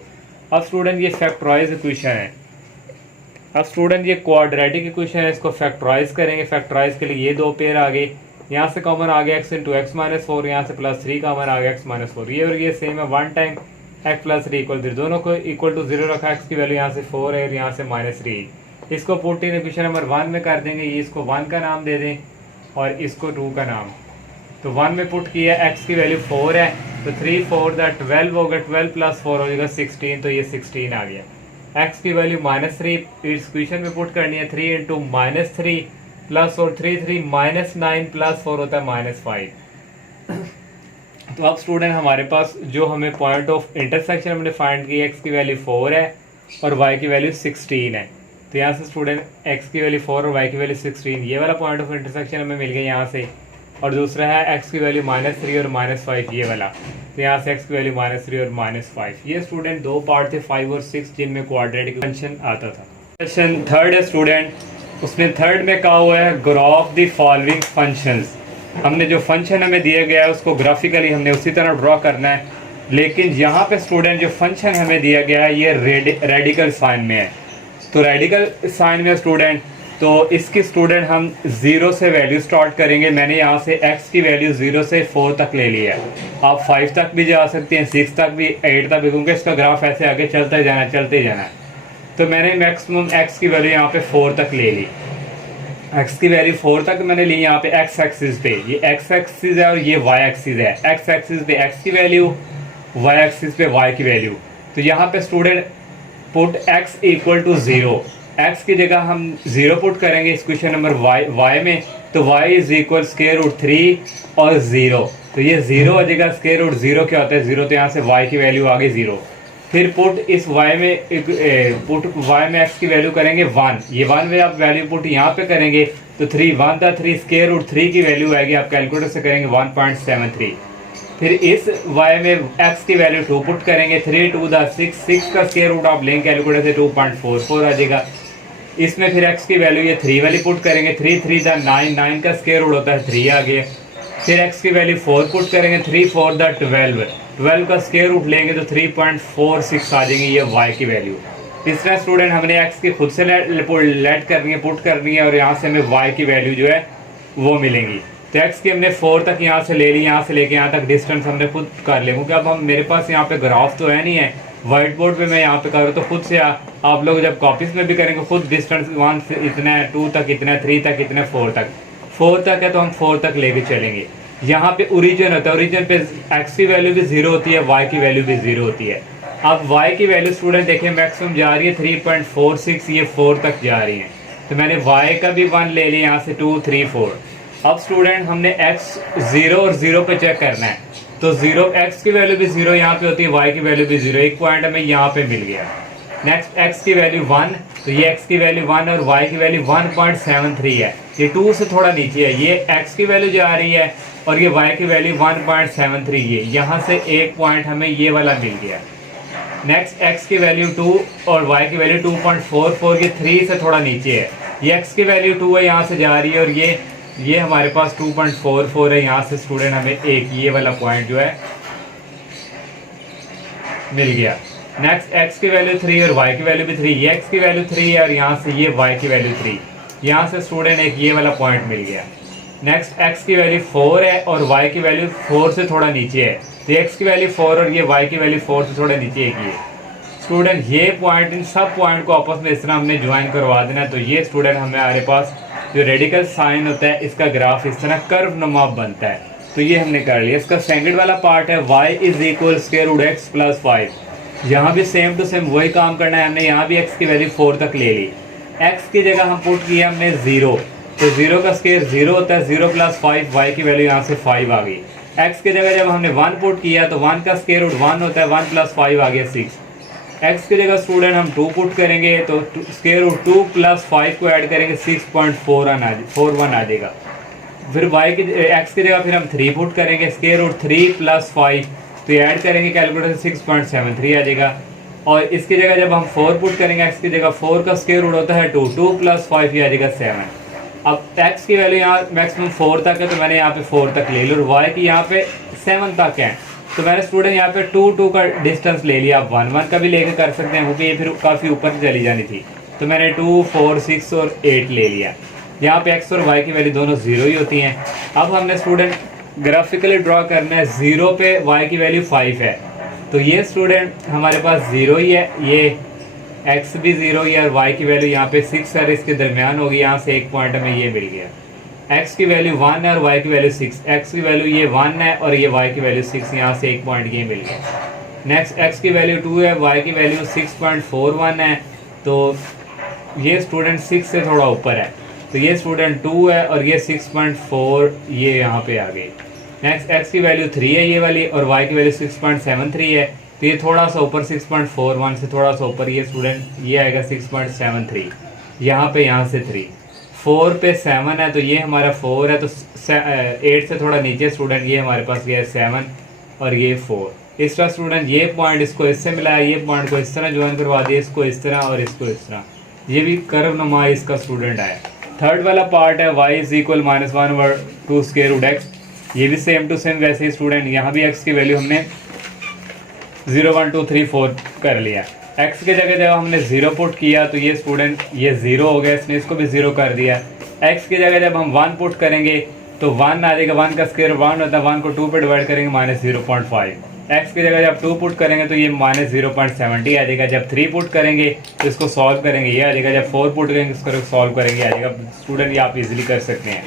अब स्टूडेंट ये फैक्टराइज इक्वेशन है, अब स्टूडेंट ये क्वाड्रेटिक इक्वेशन है, इसको फैक्टराइज करेंगे। फैक्टराइज के लिए ये दो पेयर आ गए, यहाँ से कॉमन आ गया x इंटू x -4, यहाँ से +3 कॉमन आ गया x -4, ये और ये सेम है, 1 टाइम x + 3 इक्वल 0, दोनों को इक्वल टू 0 रखा, x की वैल्यू यहाँ से 4 है और यहाँ से -3। इसको पुट इन इक्वेशन नंबर 1 में कर देंगे, ये इसको 1 का नाम दे दें और इसको 2 का नाम। तो 1 में पुट किया, x की वैल्यू 4 है तो 3 4 दा 12 हो गया, 12 + 4 हो जाएगा 16, तो ये 16 आ गया। x की वैल्यू -3 इस इक्वेशन में पुट करनी है, 3 इंटू -3 प्लस और 3 3 -9 + 4 होता है -5। तो अब स्टूडेंट हमारे पास जो हमें पॉइंट ऑफ इंटरसेक्शन हमने फाइंड की, x की वैल्यू 4 है और y की वैल्यू 16 है। तो यहाँ से स्टूडेंट x की वैल्यू 4 और y की वैल्यू 16, ये वाला पॉइंट ऑफ इंटरसेक्शन हमें मिल गया यहाँ से। और दूसरा है x की वैल्यू -3 और -5, ये वाला, तो यहाँ से x की वैल्यू -3 और -5। ये स्टूडेंट दो पार्ट थे 5 और 6 जिनमें क्वाड्रेटिक फंक्शन आता था। क्वेश्चन थर्ड है स्टूडेंट, उसमें थर्ड में कहा हुआ है ग्राफ द फॉलोइंग फंक्शंस। हमने जो फंक्शन हमें दिया गया है उसको ग्राफिकली हमने उसी तरह ड्रॉ करना है, लेकिन यहाँ पे स्टूडेंट जो फंक्शन हमें दिया गया है ये रेडिकल साइन में है। तो रेडिकल साइन में स्टूडेंट, तो इसकी स्टूडेंट हम 0 से वैल्यू स्टार्ट करेंगे। मैंने यहाँ से x की वैल्यू 0 से 4 तक ले लिया है, आप 5 तक भी जा सकते हैं, 6 तक भी, 8 तक भी, क्योंकि इसका ग्राफ ऐसे आगे चलता ही जाना है, चलते ही जाना है। तो मैंने मैक्सिमम x की वैल्यू यहाँ पे 4 तक ले ली, x की वैल्यू 4 तक मैंने ली यहाँ पे x एक्सिस पे, ये x एक्सिस है और ये y एक्सिस है। x एक्सिस पे x की वैल्यू, y एक्सिस पे y की वैल्यू। तो यहाँ पे student put x equal to 0, x की जगह हम 0 पुट करेंगे इस क्वेश्चन नंबर y में, तो y इज इक्वल √3 और 0, तो ये 0 हो जाएगा। √0 क्या होता है, 0, तो यहाँ से y की वैल्यू आ गई 0। फिर पुट इस y में पुट y में x की वैल्यू करेंगे 1, ये 1 में आप वैल्यू पुट यहाँ पे करेंगे तो 3 1 था 3, √3 की वैल्यू आएगी, आप कैलकुलेटर से करेंगे 1.73। फिर इस y में x की वैल्यू 2 पुट करेंगे, 3 2 दा 6, 6 का स्क्वायर रूट आप लेंगे कैलकुलेटर से 2.44 आ जाएगा। इसमें फिर x की वैल्यू ये 3 वाली पुट करेंगे, 3 3 दा 9, 9 का स्क्वायर रूट होता है 3 आ गया। फिर x की वैल्यू 4 पुट करेंगे, 3 4 दा 12, 12 का स्क्वायर रूट लेंगे तो 3.46 आ जाएंगे ये y की वैल्यू। इस तरह स्टूडेंट हमने x की खुद से लेट करनी है, पुट करनी है और यहाँ से हमें y की वैल्यू जो है वो मिलेंगी। तो x की हमने 4 तक यहाँ से ले ली, यहाँ से लेके यहाँ तक डिस्टेंस हमने खुद कर लिया, क्योंकि अब हम मेरे पास यहाँ पे ग्राफ तो है नहीं है, व्हाइट बोर्ड पे मैं यहाँ पे कर रहा हूँ, तो खुद से आप लोग जब कॉपीज में भी करेंगे खुद डिस्टेंस 1 से इतना है, 2 तक इतना है, 3 तक इतना है, 4 तक है, तो हम 4 तक लेके चलेंगे। यहाँ पे ओरिजिन होता है, ओरिजिन पे x की वैल्यू भी 0 होती है, y की वैल्यू भी 0 होती है। अब y की वैल्यू स्टूडेंट देखिए मैक्सिमम जा रही है 3.46, ये 4 तक जा रही है, तो मैंने y का भी 1 ले लिया यहाँ से 2 3 4। अब स्टूडेंट हमने x 0 और 0 पे चेक करना है, तो 0 x की वैल्यू भी 0 यहाँ पे होती है, y की वैल्यू भी 0, एक पॉइंट हमें यहाँ पे मिल गया। नेक्स्ट x की वैल्यू 1 तो ये x की वैल्यू 1 और y की वैल्यू 1.73 है, ये 2 से थोड़ा नीचे है। ये x की वैल्यू जा रही है और ये y की वैल्यू 1.73 है। यहाँ से एक पॉइंट हमें ये वाला मिल गया। नेक्स्ट x की वैल्यू 2 और y की वैल्यू 2.44, ये 3 से थोड़ा नीचे है। ये x की वैल्यू 2 है, यहाँ से जा रही है और ये हमारे पास 2.44 है। यहाँ से स्टूडेंट हमें एक ये वाला पॉइंट जो है मिल गया। नेक्स्ट x की वैल्यू 3 और y की वैल्यू भी 3, ये x की वैल्यू 3 है और यहाँ से ये y की वैल्यू 3, यहाँ से स्टूडेंट एक ये वाला पॉइंट मिल गया। नेक्स्ट x की वैल्यू 4 है और y की वैल्यू 4 से थोड़ा नीचे है, तो x की वैल्यू 4 और ये y की वैल्यू 4 से थोड़ा नीचे है। स्टूडेंट ये पॉइंट, इन सब पॉइंट को आपस में इस तरह हमने ज्वाइन करवा देना है। तो ये स्टूडेंट हमारे पास जो रेडिकल साइन होता है इसका ग्राफ इस तरह कर्व नुमा बनता है। तो ये हमने कर लिया। इसका सेकंड वाला पार्ट है y is equal square root x plus 5। यहाँ भी सेम टू सेम वही काम करना है। हमने यहाँ भी x की वैल्यू 4 तक ले ली। x की जगह हम पुट किया हमने 0, तो 0 का स्क्वायर 0 होता है, 0 प्लस 5, y की वैल्यू यहाँ से 5 आ गई। x की जगह जब हमने 1 पुट किया तो 1 का स्क्वायर रूट 1 होता है, 1 प्लस 5 आ गया 6। x की जगह स्टूडेंट हम 2 पुट करेंगे तो स्क्वायर रूट 2 प्लस 5 को ऐड करेंगे 6.41 आ जाएगा। फिर y की x की जगह फिर हम 3 पुट करेंगे, स्क्वायर रूट 3 प्लस 5 तो ऐड करेंगे कैलकुलेटर 6.73 आ जाएगा। और इसकी जगह जब हम 4 पुट करेंगे x की जगह 4 का स्क्वायर रूट होता है 2 प्लस 5 ये आ जाएगा 7। अब x की वैल्यू यहाँ मैक्सिमम 4 तक है तो मैंने यहाँ पे 4 तक ले ली और y की यहाँ पे 7 तक है तो मैंने स्टूडेंट यहाँ पे 2 का डिस्टेंस ले लिया। आप 1 का भी लेके कर सकते हैं क्योंकि ये फिर काफ़ी ऊपर चली जानी थी। तो मैंने 2, 4, 6 और 8 ले लिया। यहाँ पे x और y की वैल्यू दोनों 0 ही होती हैं। अब हमने स्टूडेंट ग्राफिकली ड्रॉ करना है। 0 पे y की वैल्यू 5 है तो ये स्टूडेंट हमारे पास 0 ही है, ये x भी 0 ही है और y की वैल्यू यहाँ पे 6 है, इसके दरमियान होगी। यहाँ से एक पॉइंट हमें ये मिल गया। x की वैल्यू 1 है और y की वैल्यू 6, x की वैल्यू ये 1 है और ये y की वैल्यू 6, यहाँ से एक पॉइंट ये मिल गया। नेक्स्ट x की वैल्यू 2 है, y की वैल्यू 6.41 है तो ये स्टूडेंट 6 से थोड़ा ऊपर है तो ये स्टूडेंट 2 है और ये 6.4 ये यहाँ पे आ गई। नेक्स्ट x की वैल्यू 3 है ये वाली और y की वैल्यू 6.73 है तो ये थोड़ा सा ऊपर 6.41 से थोड़ा सा ऊपर ये स्टूडेंट ये आएगा 6.73, यहाँ पे यहाँ से 3, 4 पे 7 है तो ये हमारा 4 है तो 8 से थोड़ा नीचे स्टूडेंट ये हमारे पास ये है 7 और ये 4। इस तरह स्टूडेंट ये पॉइंट इसको इससे मिला है, ये पॉइंट को इस तरह ज्वाइन करवा दिया, इसको इस तरह और इसको इस तरह। ये भी कर्व नुमा इसका स्टूडेंट आया। थर्ड वाला पार्ट है y is equal -1/2 square root x। ये भी सेम टू सेम वैसे ही स्टूडेंट यहाँ भी x की वैल्यू हमने 0, 1, 2, 3, 4 कर लिया। x की जगह जब हमने 0 पुट किया तो ये स्टूडेंट ये 0 हो गया, इसने इसको भी 0 कर दिया। x की जगह जब हम 1 पुट करेंगे तो 1 आ जाएगा, 1 का स्क्वायर 1 होता है, 1 को 2 पे डिवाइड करेंगे -0.5। x की जगह जब 2 पुट करेंगे तो ये -0.70 आ जाएगा। जब 3 पुट करेंगे तो इसको सॉल्व करेंगे ये आ जाएगा। जब 4 पुट करेंगे इसको सॉल्व करेंगे आ जाएगा। स्टूडेंट ये आप इजीली कर सकते हैं।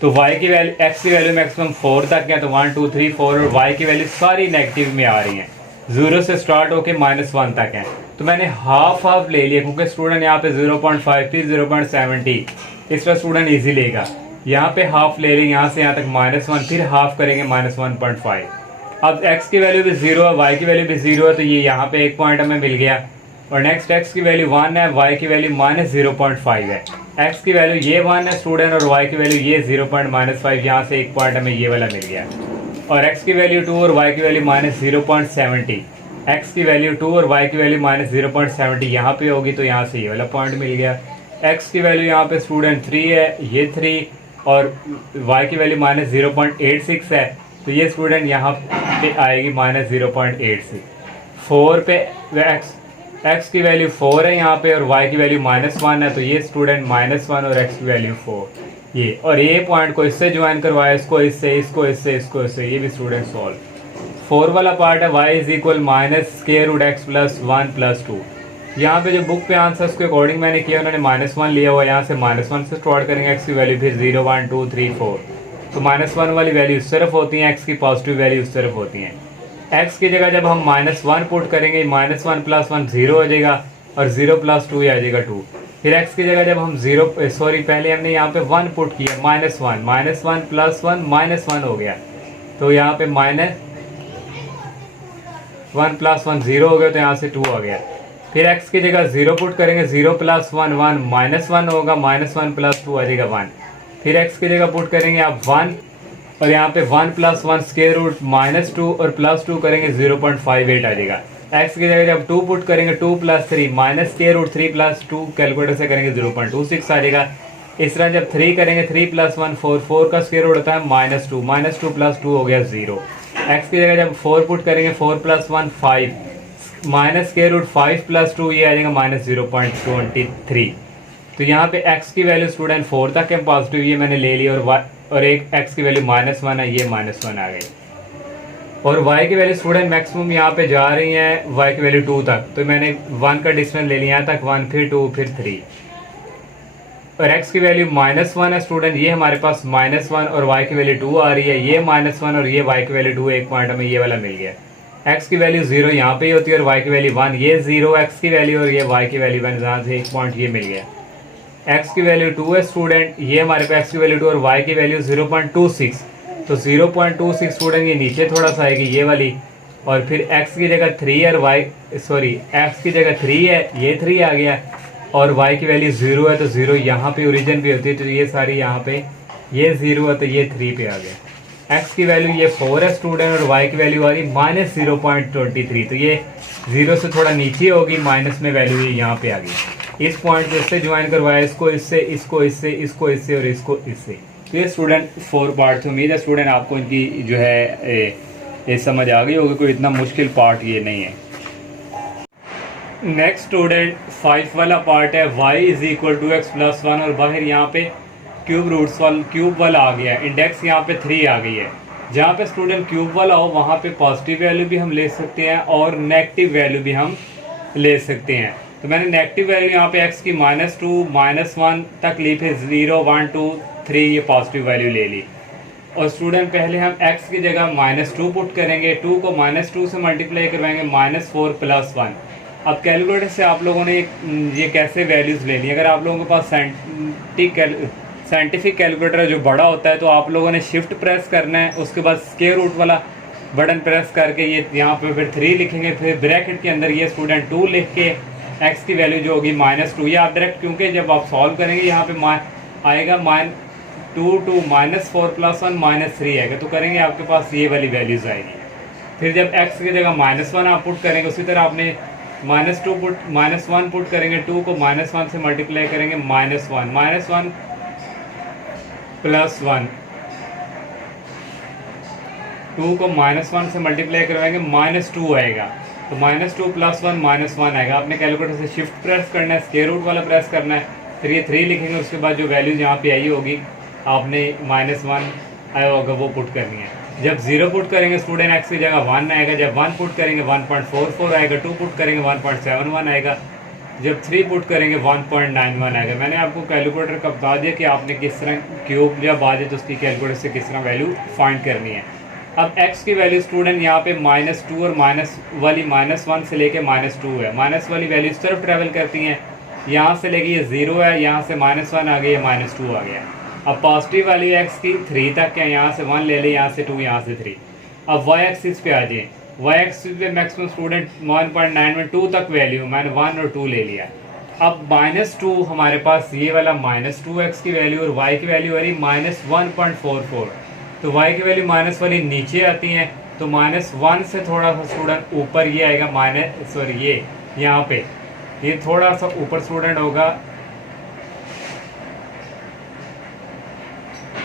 तो y की वैल्यू x की वैल्यू मैक्सिमम 4 तक है तो 1, 2, 3, 4 और y की वैल्यू सारी नेगेटिव में आ रही हैं, 0 से स्टार्ट होके -1 तक है। तो मैंने हाफ ले लिया क्योंकि स्टूडेंट यहाँ पे 0.50, 0.70 इस तरह स्टूडेंट ईजी लेगा। यहाँ पे हाफ ले लेंगे, यहाँ से यहाँ तक -1 फिर हाफ करेंगे -1.5। अब x की वैल्यू भी 0 है, y की वैल्यू भी 0 है तो ये यहाँ पे एक पॉइंट हमें मिल गया। और नेक्स्ट x की वैल्यू 1 है, y की वैल्यू -0.5 है। x की वैल्यू ये 1 है स्टूडेंट और y की वैल्यू ये 0.5, यहाँ से एक पॉइंट हमें ये वाला मिल गया। और x की वैल्यू 2 और y की वैल्यू -0.70, x की वैल्यू 2 और y की वैल्यू -0.70 यहाँ पे होगी तो यहाँ से ये वाला पॉइंट मिल गया। x की वैल्यू यहाँ पे स्टूडेंट 3 है, ये 3 और y की वैल्यू -0.86 है तो ये स्टूडेंट यहाँ पे आएगी -0.86। 4 पे x की वैल्यू 4 है यहाँ पे और y की वैल्यू -1 है तो ये स्टूडेंट -1 और x की वैल्यू 4 ये। और ये पॉइंट को इससे ज्वाइन करवाया, इसको इससे, इसको इससे, इसको इससे, ये भी स्टूडेंट सॉल्व। 4 वाला पार्ट है y is equal -√x plus 1 plus 2। यहाँ पे जो बुक पे आंसर उसके अकॉर्डिंग मैंने किया, उन्होंने -1 लिया हुआ, यहाँ से -1 से स्टार्ट करेंगे x की वैल्यू, फिर 0, 1, 2, 3, 4 तो -1 वाली वैल्यू उस तरफ होती है, x की पॉजिटिव वैल्यू उस तरफ होती हैं। x की जगह जब हम -1 पुट करेंगे, -1 प्लस 1 0 हो जाएगा और 0 प्लस 2 आ जाएगा 2। फिर x की जगह जब हम पहले हमने यहाँ पे 1 पुट किया, -1 प्लस 1 -1 हो गया तो यहाँ पे -1 प्लस 1 0 हो गया तो यहाँ से 2 आ गया। फिर x की जगह 0 पुट करेंगे, 0 प्लस 1 1 माइनस 1 होगा, माइनस 1 प्लस 2 आ जाएगा 1। फिर x की जगह पुट करेंगे आप 1 और यहाँ पे 1 प्लस 1 स्क्वायर रूट माइनस 2 और प्लस 2 करेंगे 0.58 आ जाएगा। x की जगह जब 2 पुट करेंगे 2 plus 3 minus square root 3 plus 2 calculator से करेंगे 0.26 आ जाएगा। इस तरह जब 3 करेंगे 3 प्लस 1 4, 4 का स्क्वायर रूट होता है -2, -2 प्लस 2 हो गया 0। x की जगह जब 4 पुट करेंगे 4 plus 1 5 minus square root 5 plus 2 ये आ जाएगा -0.23। तो यहाँ पे x की वैल्यू स्टूडेंट 4 तक है पॉजिटिव, ये मैंने ले ली, और एक x की वैल्यू -1 है, ये -1 आ गई। और y की वैल्यू स्टूडेंट मैक्सिमम यहाँ पे जा रही है y की वैल्यू 2 तक, तो मैंने 1 का डिस्टेंस ले लिया यहाँ तक, 1 फिर 2 फिर 3। और x की वैल्यू -1 है स्टूडेंट, ये हमारे पास -1 और y की वैल्यू 2 आ रही है, ये -1 और ये y की वैल्यू 2, एक पॉइंट हमें ये वाला मिल गया। x की वैल्यू 0 यहाँ पे ही होती है और y की वैल्यू 1, ये 0 x की वैल्यू और ये y की वैल्यू 1, जहाँ से एक पॉइंट ये मिल गया। x की वैल्यू 2 है स्टूडेंट, ये हमारे पास x की वैल्यू 2 और y की वैल्यू 0.26, तो 0.26 स्टूडेंट ये नीचे थोड़ा सा आएगी ये वाली, और फिर x की जगह 3 है और x की जगह 3 है, ये 3 आ गया, और y की वैल्यू 0 है, तो 0 यहाँ पे ओरिजिन पे होती है, तो ये सारी यहाँ पे ये 0 है, तो ये 3 पे आ गया। x की वैल्यू ये 4 है स्टूडेंट और y की वैल्यू आ रही -0.23, तो ये 0 से थोड़ा नीचे होगी, माइनस में वैल्यू ये यहाँ पे आ गई। इस पॉइंट को इससे ज्वाइन करवाया, इसको इससे, इसको इससे, इसको इससे और इसको इससे। तो ये स्टूडेंट 4 पार्ट थे। उम्मीद है स्टूडेंट आपको इनकी जो है ये समझ आ गई होगी, कोई इतना मुश्किल पार्ट ये नहीं है। नेक्स्ट स्टूडेंट 5 वाला पार्ट है, y = x + 1 और बाहर यहाँ पे क्यूब वाला आ गया, इंडेक्स यहाँ पे 3 आ गई है। जहाँ पे स्टूडेंट क्यूब वाला हो वहाँ पे पॉजिटिव वैल्यू भी हम ले सकते हैं और नेगेटिव वैल्यू भी हम ले सकते हैं। तो मैंने नेगेटिव वैल्यू यहाँ पे x की -2 -1 तक ली, फिर 0 1 2 3 ये पॉजिटिव वैल्यू ले ली। और स्टूडेंट पहले हम x की जगह -2 पुट करेंगे, 2 को -2 से मल्टीप्लाई करवाएंगे, -4 + 1। अब कैलकुलेटर से आप लोगों ने ये कैसे वैल्यूज़ ले ली। अगर आप लोगों के पास साइंटिफिक कैलकुलेटर जो बड़ा होता है, तो आप लोगों ने शिफ्ट प्रेस करना है, उसके बाद स्क्वायर रूट वाला बटन प्रेस करके ये यहाँ पे फिर 3 लिखेंगे, फिर ब्रैकेट के अंदर ये स्टूडेंट 2 लिख के x की वैल्यू जो होगी -2, ये आप डायरेक्ट, क्योंकि जब आप सॉल्व करेंगे यहाँ पे आएगा -2 2 -4 + 1 -3 आएगा, तो करेंगे आपके पास ये वाली वैल्यूज़ आएगी। फिर जब x की जगह -1 आप पुट करेंगे, उसी तरह आपने -1 पुट करेंगे, 2 को -1 से मल्टीप्लाई करेंगे, -1 + 1 2 को -1 से मल्टीप्लाई करवाएंगे, -2 आएगा, तो -2 + 1 -1 आएगा। आपने कैलकुलेटर से शिफ्ट प्रेस करना है, स्क्वायर रूट वाला प्रेस करना है, फिर ये 3 लिखेंगे, उसके बाद जो वैल्यूज यहाँ पे आई होगी आपने -1 आया होगा वो पुट करनी है। जब 0 पुट करेंगे स्टूडेंट x की जगह 1 आएगा, जब 1 पुट करेंगे 1.44 आएगा, 2 पुट करेंगे 1.71 आएगा, जब 3 पुट करेंगे 1.91 आएगा। मैंने आपको कैलकुलेटर का बता दिया कि आपने किस तरह क्यूब जब आ जाए तो उसकी कैलकुलेटर से किस तरह वैल्यू फाइंड करनी है। अब x की वैल्यू स्टूडेंट यहाँ पे -2 और -1 से लेके -2 है, माइनस वाली वैल्यू इस तरफ ट्रैवल करती हैं, यहाँ से लेके ये 0 है, यहाँ से -1 आ गया, -2 आ गया। अब पॉजिटिव वाली x की 3 तक है, यहाँ से 1 ले लें, यहाँ से 2, यहाँ से 3। अब y एक्सिस पे आ जाए, y एक्सिस पे मैक्सिमम स्टूडेंट 1.9 में 2 तक वैल्यू, मैंने 1 और 2 ले लिया। अब -2 हमारे पास ये वाला -2x की वैल्यू और y की वैल्यू आ रही -1.44, तो y की वैल्यू माइनस वाली नीचे आती हैं, तो -1 से थोड़ा सा स्टूडेंट ऊपर ये आएगा, ये यहाँ पे ये थोड़ा सा ऊपर स्टूडेंट होगा,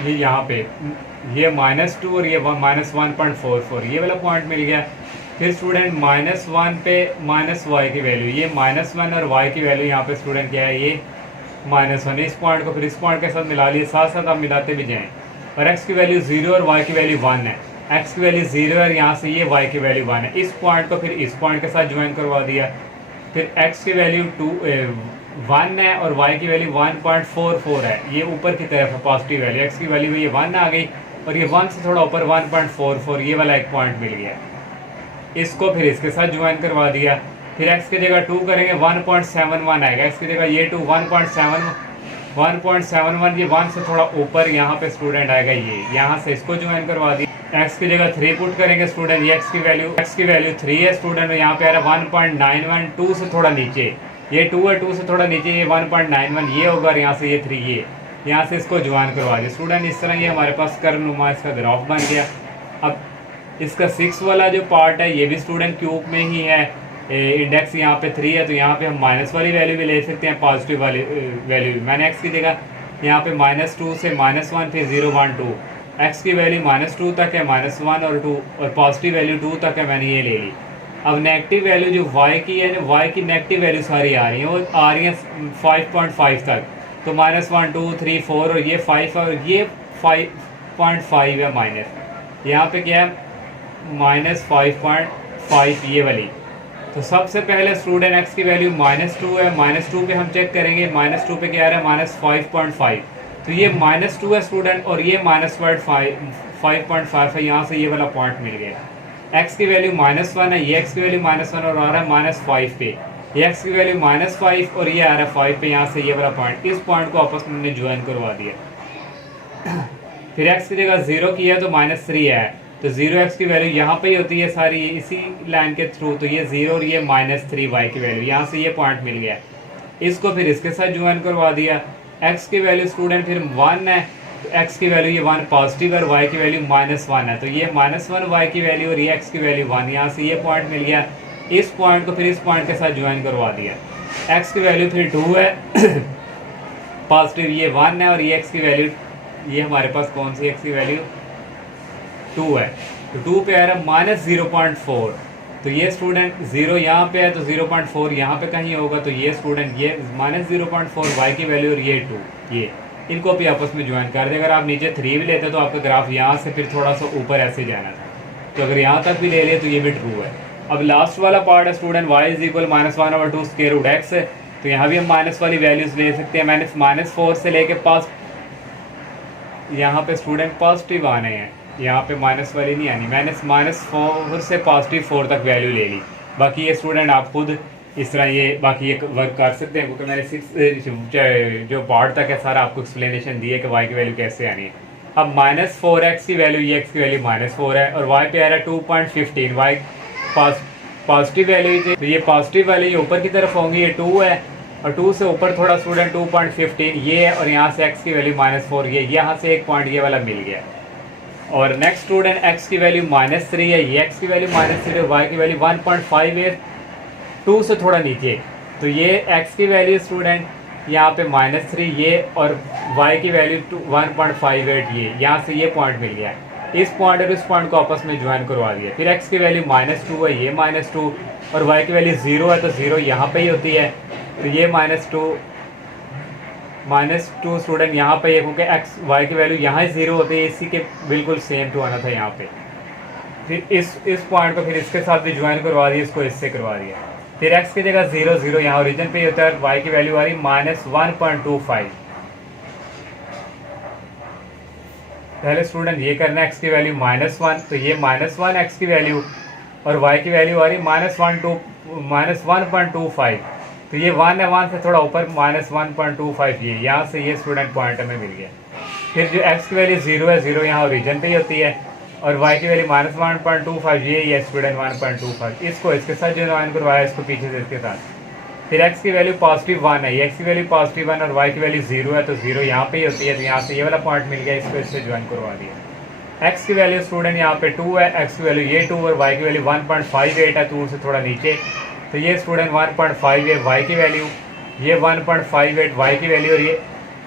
ये यहाँ पे ये -2 और ये -1.44 ये वाला पॉइंट मिल गया। फिर स्टूडेंट -1 पे -y की वैल्यू, ये -1 और y की वैल्यू यहाँ पे स्टूडेंट क्या है, ये -1। इस पॉइंट को फिर इस पॉइंट के साथ मिला लिए, साथ साथ आप मिलाते भी जाएँ। और x की वैल्यू 0 और y की वैल्यू 1 है, x की वैल्यू 0 है और यहाँ से ये y की वैल्यू 1 है। इस पॉइंट को फिर इस पॉइंट के साथ ज्वाइन करवा दिया। फिर x की वैल्यू 1 है और y की वैल्यू 1.44 है, ये ऊपर की तरफ है पॉजिटिव वैल्यू, x की वैल्यू ये 1 आ गई और ये 1 से थोड़ा ऊपर 1.44 ये वाला एक पॉइंट मिल गया। इसको फिर इसके साथ ज्वाइन करवा दिया। फिर x की जगह 2 करेंगे 1.71 आएगा, x की जगह ये 2 1.7 1.71 ये 1 से थोड़ा ऊपर यहाँ पे स्टूडेंट आएगा, ये यहाँ से इसको ज्वाइन करवा दी। x की जगह 3 पुट करेंगे स्टूडेंट, ये x की वैल्यू 3 है स्टूडेंट, यहाँ पे आ रहा है 1.91, 2 से थोड़ा नीचे, ये 2 है, 2 से थोड़ा नीचे ये 1.91 ये होगा, और यहाँ से ये 3 ये, यहाँ से इसको ज्वाइन करवा दिया स्टूडेंट। इस तरह ये हमारे पास कर्वनुमा इसका ग्राफ बन गया। अब इसका 6 वाला जो पार्ट है ये भी स्टूडेंट क्यूब में ही है, इंडेक्स यहाँ पे 3 है, तो यहाँ पे हम माइनस वाली वैल्यू भी ले सकते हैं, पॉजिटिव वाली वैल्यू भी। मैंने x की जगह यहाँ पे -2 से -1 फिर 0 1 2, x की वैल्यू -2 तक है, -1 और 2, और पॉजिटिव वैल्यू 2 तक है, मैंने ये ले ली। अब नेगेटिव वैल्यू जो y की है, y की नेगेटिव वैल्यू सारी आ रही है, वो आ रही है 5.5 तक, तो -1 2 3 4 और ये 5 और ये 5.5 है माइनस, यहाँ पे क्या है -5.5 ये वाली। तो सबसे पहले स्टूडेंट x की वैल्यू -2 है, -2 पे हम चेक करेंगे, -2 पे क्या आ रहा है -5.5, तो ये -2 है स्टूडेंट, और ये -5.5 है, यहाँ से ये वाला पॉइंट मिल गया। x की वैल्यू -1 है, ये x की वैल्यू -1 और आ रहा है -5 पे, ये x की वैल्यू -5 और ये आ रहा है 5 पे, यहाँ से ये वाला पॉइंट, इस पॉइंट को आपस में हमने ज्वाइन करवा दिया। फिर x की जगह 0 किया तो -3 है, तो 0x की वैल्यू यहाँ पे ही होती है सारी इसी लाइन के थ्रू, तो ये 0 और ये -3y की वैल्यू, यहाँ से ये पॉइंट मिल गया, इसको फिर इसके साथ ज्वाइन करवा दिया। x की वैल्यू स्टूडेंट फिर 1 है, तो x की वैल्यू ये 1 पॉजिटिव और y की वैल्यू -1 है, तो ये -1y की वैल्यू और ये x की वैल्यू 1, यहाँ से ये पॉइंट मिल गया, इस पॉइंट को फिर इस पॉइंट के साथ ज्वाइन करवा दिया। x की वैल्यू फिर 2 है पॉजिटिव, ये 1 है, और ये x की वैल्यू, ये हमारे पास कौन सी x की वैल्यू 2 है, तो 2 पे आ रहा है -0.4, तो ये स्टूडेंट 0 यहाँ पे है, तो 0.4 यहाँ पे कहीं होगा, तो ये स्टूडेंट ये -0.4 y की वैल्यू और ये 2, ये इनको भी आपस में ज्वाइन कर दे। अगर आप नीचे 3 भी लेते तो आपका ग्राफ यहाँ से फिर थोड़ा सा ऊपर ऐसे जाना था, तो अगर यहाँ तक भी ले लिए तो ये भी ट्रू है। अब लास्ट वाला पार्ट है student y = -1/2 square root x, तो यहाँ भी हम माइनस वाली वैल्यूज ले सकते हैं। मैंने -4 से लेके पास यहाँ पे स्टूडेंट पॉजिटिव आने हैं, यहाँ पे माइनस वाली नहीं आनी, मैंने -4 से +4 तक वैल्यू ले ली। बाकी ये स्टूडेंट आप खुद इस तरह ये बाकी ये वर्क कर सकते हैं, क्योंकि मैंने 6 जो पार्ट तक है सारा आपको एक्सप्लेनेशन दी है कि y की वैल्यू कैसे आनी है। अब -4x की वैल्यू, ये x की वैल्यू -4 है, और y पे आ रहा है 2.15, y पॉजिटिव वैल्यू थी, तो ये पॉजिटिव वाली ये ऊपर की तरफ होंगी, ये 2 है, और 2 से ऊपर थोड़ा स्टूडेंट 2.15 ये है, और यहाँ से x की वैल्यू -4 ये, यहाँ से एक पॉइंट ये वाला मिल गया। और नेक्स्ट स्टूडेंट x की वैल्यू -3 है, ये x की वैल्यू -3 है, y की वैल्यू 1.58, 2 से थोड़ा नीचे, तो ये x की वैल्यू स्टूडेंट यहाँ पे -3 ये, और y की वैल्यू 1.58 ये, यहाँ से ये पॉइंट मिल गया। इस पॉइंट और इस पॉइंट को आपस में ज्वाइन करवा दिया। फिर x की वैल्यू -2 है, ये -2, और y की वैल्यू 0 है, तो 0 यहाँ पे ही होती है, तो ये -2 स्टूडेंट यहाँ पे, क्योंकि x y की वैल्यू यहाँ 0 होती है, इसी के बिल्कुल सेम टू आना था यहाँ पे। फिर इस पॉइंट को फिर इसके साथ भी ज्वाइन करवा दिया, इसको इससे करवा दिया। फिर x की जगह 0 0 यहाँ ओरिजिन पे ही होता है, y की वैल्यू आ रही -1.25। पहले स्टूडेंट ये करना है, x की वैल्यू -1, तो ये -1 x की वैल्यू, और y की वैल्यू आ रही -1.25, तो ये 1 है, 1 से थोड़ा ऊपर -1.25 ये, यहाँ से ये स्टूडेंट पॉइंट हमें मिल गया। फिर जो x की वैल्यू 0 है, 0 यहाँ ओरिजिन पे ही होती है, और y की वैल्यू -1.25 ये स्टूडेंट 1.25, इसको इसके साथ जो ज्वाइन करवाया, इसको पीछे से इसके साथ। फिर x की वैल्यू +1 है, ये x की वैल्यू +1 और y की वैल्यू 0 है, तो 0 यहाँ पे ही होती है, तो यहाँ से ये वाला पॉइंट मिल गया, इसको इससे ज्वाइन करवा दिया। x की वैल्यू स्टूडेंट यहाँ पे 2 है, x की वैल्यू ये 2 और y की वैल्यू 1.58 है, 2 से थोड़ा नीचे, तो ये स्टूडेंट 1.58 y की वैल्यू, ये 1.58 y की वैल्यू,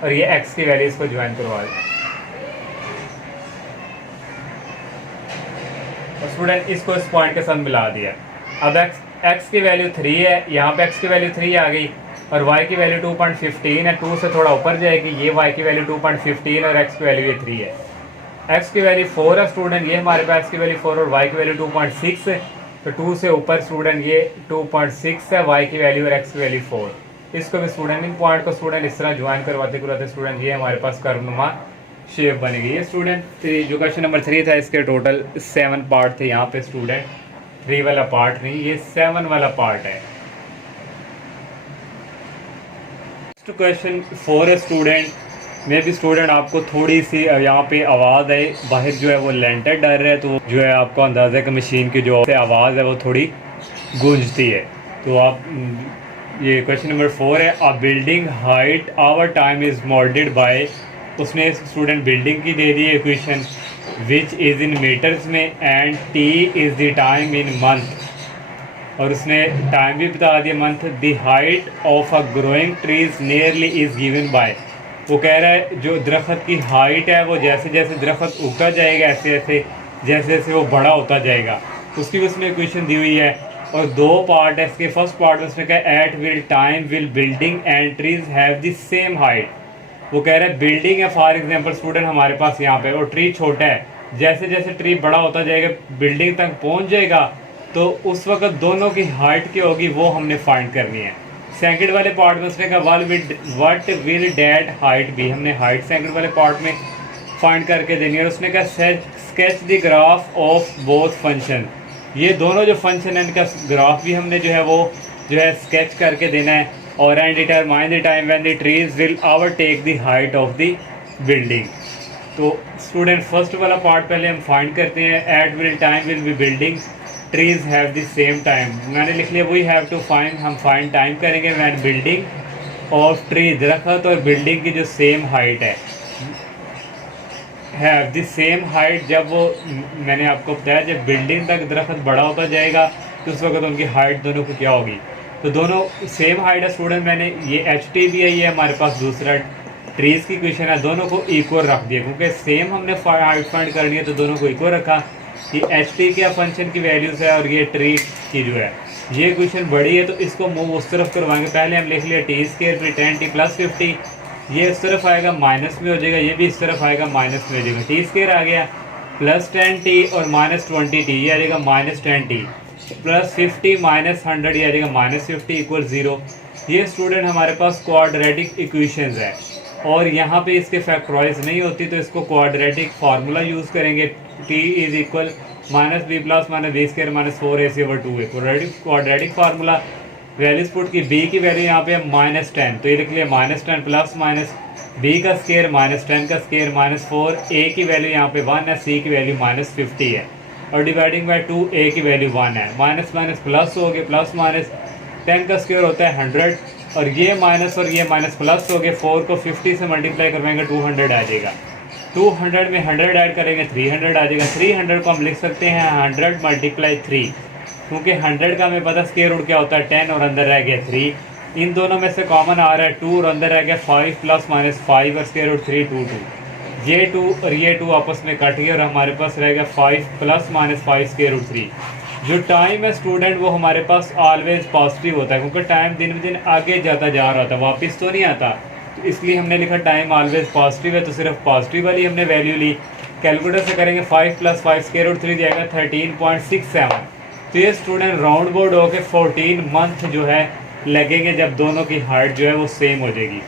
और ये x की वैल्यू, इसको ज्वाइन करवा दिया। स्टूडेंट इसको इस पॉइंट के साथ मिला दिया। अब x की वैल्यू 3 है, यहाँ पे x की वैल्यू 3 आ गई, और y की वैल्यू 2.15 है, 2 से थोड़ा ऊपर जाएगी, ये y की वैल्यू 2.15 और x की वैल्यू ये 3 है। x की वैल्यू 4 है स्टूडेंट, ये हमारे पास x की वैल्यू 4 और y की वैल्यू 2.6 है, तो 2 से ऊपर स्टूडेंट ये 2.6 है y की वैल्यू, और x की वैल्यू 4। इसको भी स्टूडेंट इन पॉइंट को स्टूडेंट इस तरह ज्वाइन करवाते स्टूडेंट ये हमारे पास कर्वनुमा शेप बनेगी। ये स्टूडेंट जो क्वेश्चन नंबर 3 था, इसके टोटल 7 पार्ट थे। यहाँ पे स्टूडेंट 3 वाला पार्ट नहीं, ये 7 वाला पार्ट है। Question for a student, may be student आपको थोड़ी सी यहाँ पे आवाज़ है, बाहर जो है वो लेंटर डर रहा है, तो जो है आपको अंदाज़ा है कि मशीन की जो आवाज़ है वो थोड़ी गूंजती है। तो आप ये क्वेश्चन नंबर 4 है, a building height over time is modelled by, उसने स्टूडेंट बिल्डिंग की दे दी equation which is in metres में and T is the time in month, और उसने टाइम भी बता दिया month. The height of a growing trees nearly is given by, वो कह रहा है जो दरख्त की हाइट है वो जैसे जैसे दरख्त उगता जाएगा ऐसे ऐसे जैसे जैसे वो बड़ा होता जाएगा, उसकी उसने इक्वेशन दी हुई है। और दो पार्ट है इसके, फर्स्ट पार्ट में उसने कहा at will time will building and trees have the same height, वो कह रहा है बिल्डिंग है फॉर एग्जांपल स्टूडेंट हमारे पास यहाँ पे, और ट्री छोटा है, जैसे जैसे ट्री बड़ा होता जाएगा बिल्डिंग तक पहुँच जाएगा, तो उस वक्त दोनों की हाइट क्या होगी वो हमने फाइंड करनी है। सेकंड वाले पार्ट में उसने कहा what will that height be, हमने हाइट सेकंड वाले पार्ट में फाइंड करके देनी है। और उसने कहा sketch the graph of both function, ये दोनों जो फंक्शन है इनका ग्राफ भी हमने जो है स्केच करके देना है। और and determine the time when the trees will overtake the height of the building. तो स्टूडेंट फर्स्ट वाला पार्ट पहले हम फाइंड करते हैं, at will time will be building trees have the same time, मैंने लिख लिया वी हैव टू फाइंड, हम फाइंड टाइम करेंगे व्हेन बिल्डिंग ऑफ ट्री, दरख्त और बिल्डिंग की जो सेम हाइट है द सेम हाइट, जब वो मैंने आपको बताया जब बिल्डिंग तक दरख्त बड़ा होता जाएगा तो उस वक्त उनकी हाइट दोनों की क्या होगी, तो दोनों सेम हाइट है स्टूडेंट। मैंने ये एच टी भी है, ये हमारे पास दूसरा ट्रीज की क्वेश्चन है, दोनों को इक्वल रख दिया क्योंकि सेम हमने हाइट फाइंड करनी है तो दोनों को इक्वल रखा। ये एच टी क्या फंक्शन की वैल्यूज़ है और ये ट्री की जो है ये क्वेश्चन बड़ी है तो इसको मूव उस तरफ करवाएंगे। पहले हम लिख लिया टी स्केयर फिर 10t प्लस 50, ये इस तरफ आएगा माइनस में हो जाएगा, ये भी इस तरफ आएगा माइनस में हो जाएगा, टी स्केयर आ गया प्लस 10t और माइनस 20t, ये आ जाएगा माइनस 10t प्लस 50 माइनस 100, ये आ जाएगा माइनस 50 इक्वल 0। ये स्टूडेंट हमारे पास क्वाड्रेटिक इक्वेशंस है और यहाँ पे इसके फैक्टराइज नहीं होती तो इसको क्वाड्रेटिक फार्मूला यूज़ करेंगे, t is equal minus b plus minus b square minus 4ac/2 है क्वाड्रेटिक फार्मूला। वैल्यूज पुट की b की वैल्यू यहाँ पे माइनस 10, तो ये लिख लिया माइनस 10 प्लस माइनस b का स्केयर माइनस 10 का स्केयर माइनस 4, a की वैल्यू यहाँ पे 1 है, c की वैल्यू माइनस 50 है और डिवाइडिंग बाय 2 a की वैल्यू 1 है, माइनस माइनस प्लस हो गए, प्लस माइनस 10 का स्केयर होता है 100 और ये माइनस प्लस हो गए, 4 को 50 से मल्टीप्लाई करवाएंगे 200 आ जाएगा, 200 में 100 ऐड करेंगे 300 आ जाएगा। 300 को हम लिख सकते हैं 100 मल्टीप्लाई 3, क्योंकि 100 का हमें पता स्केयर रूट क्या होता है 10 और अंदर रह गया 3, इन दोनों में से कॉमन आ रहा है 2 और अंदर रह गया 5 प्लस माइनस 5 और स्केयर रूट 3 2 2, ये 2 और ये 2 आपस में कट गए और हमारे पास रह गया 5 प्लस माइनस 5 स्केयर रूट 3। जो टाइम है स्टूडेंट वो हमारे पास ऑलवेज पॉजिटिव होता है क्योंकि टाइम दिन ब दिन आगे जाता जा रहा था, वापस तो नहीं आता, तो इसलिए हमने लिखा टाइम ऑलवेज पॉजिटिव है, तो सिर्फ पॉजिटिव वाली हमने वैल्यू ली। कैलकुलेटर से करेंगे 5 प्लस 5 स्केयर रूट 3 जाएगा 13.67, तो ये स्टूडेंट राउंड बोर्ड होके 14 मंथ जो है लगेंगे जब दोनों की हाइट जो है वो सेम हो जाएगी।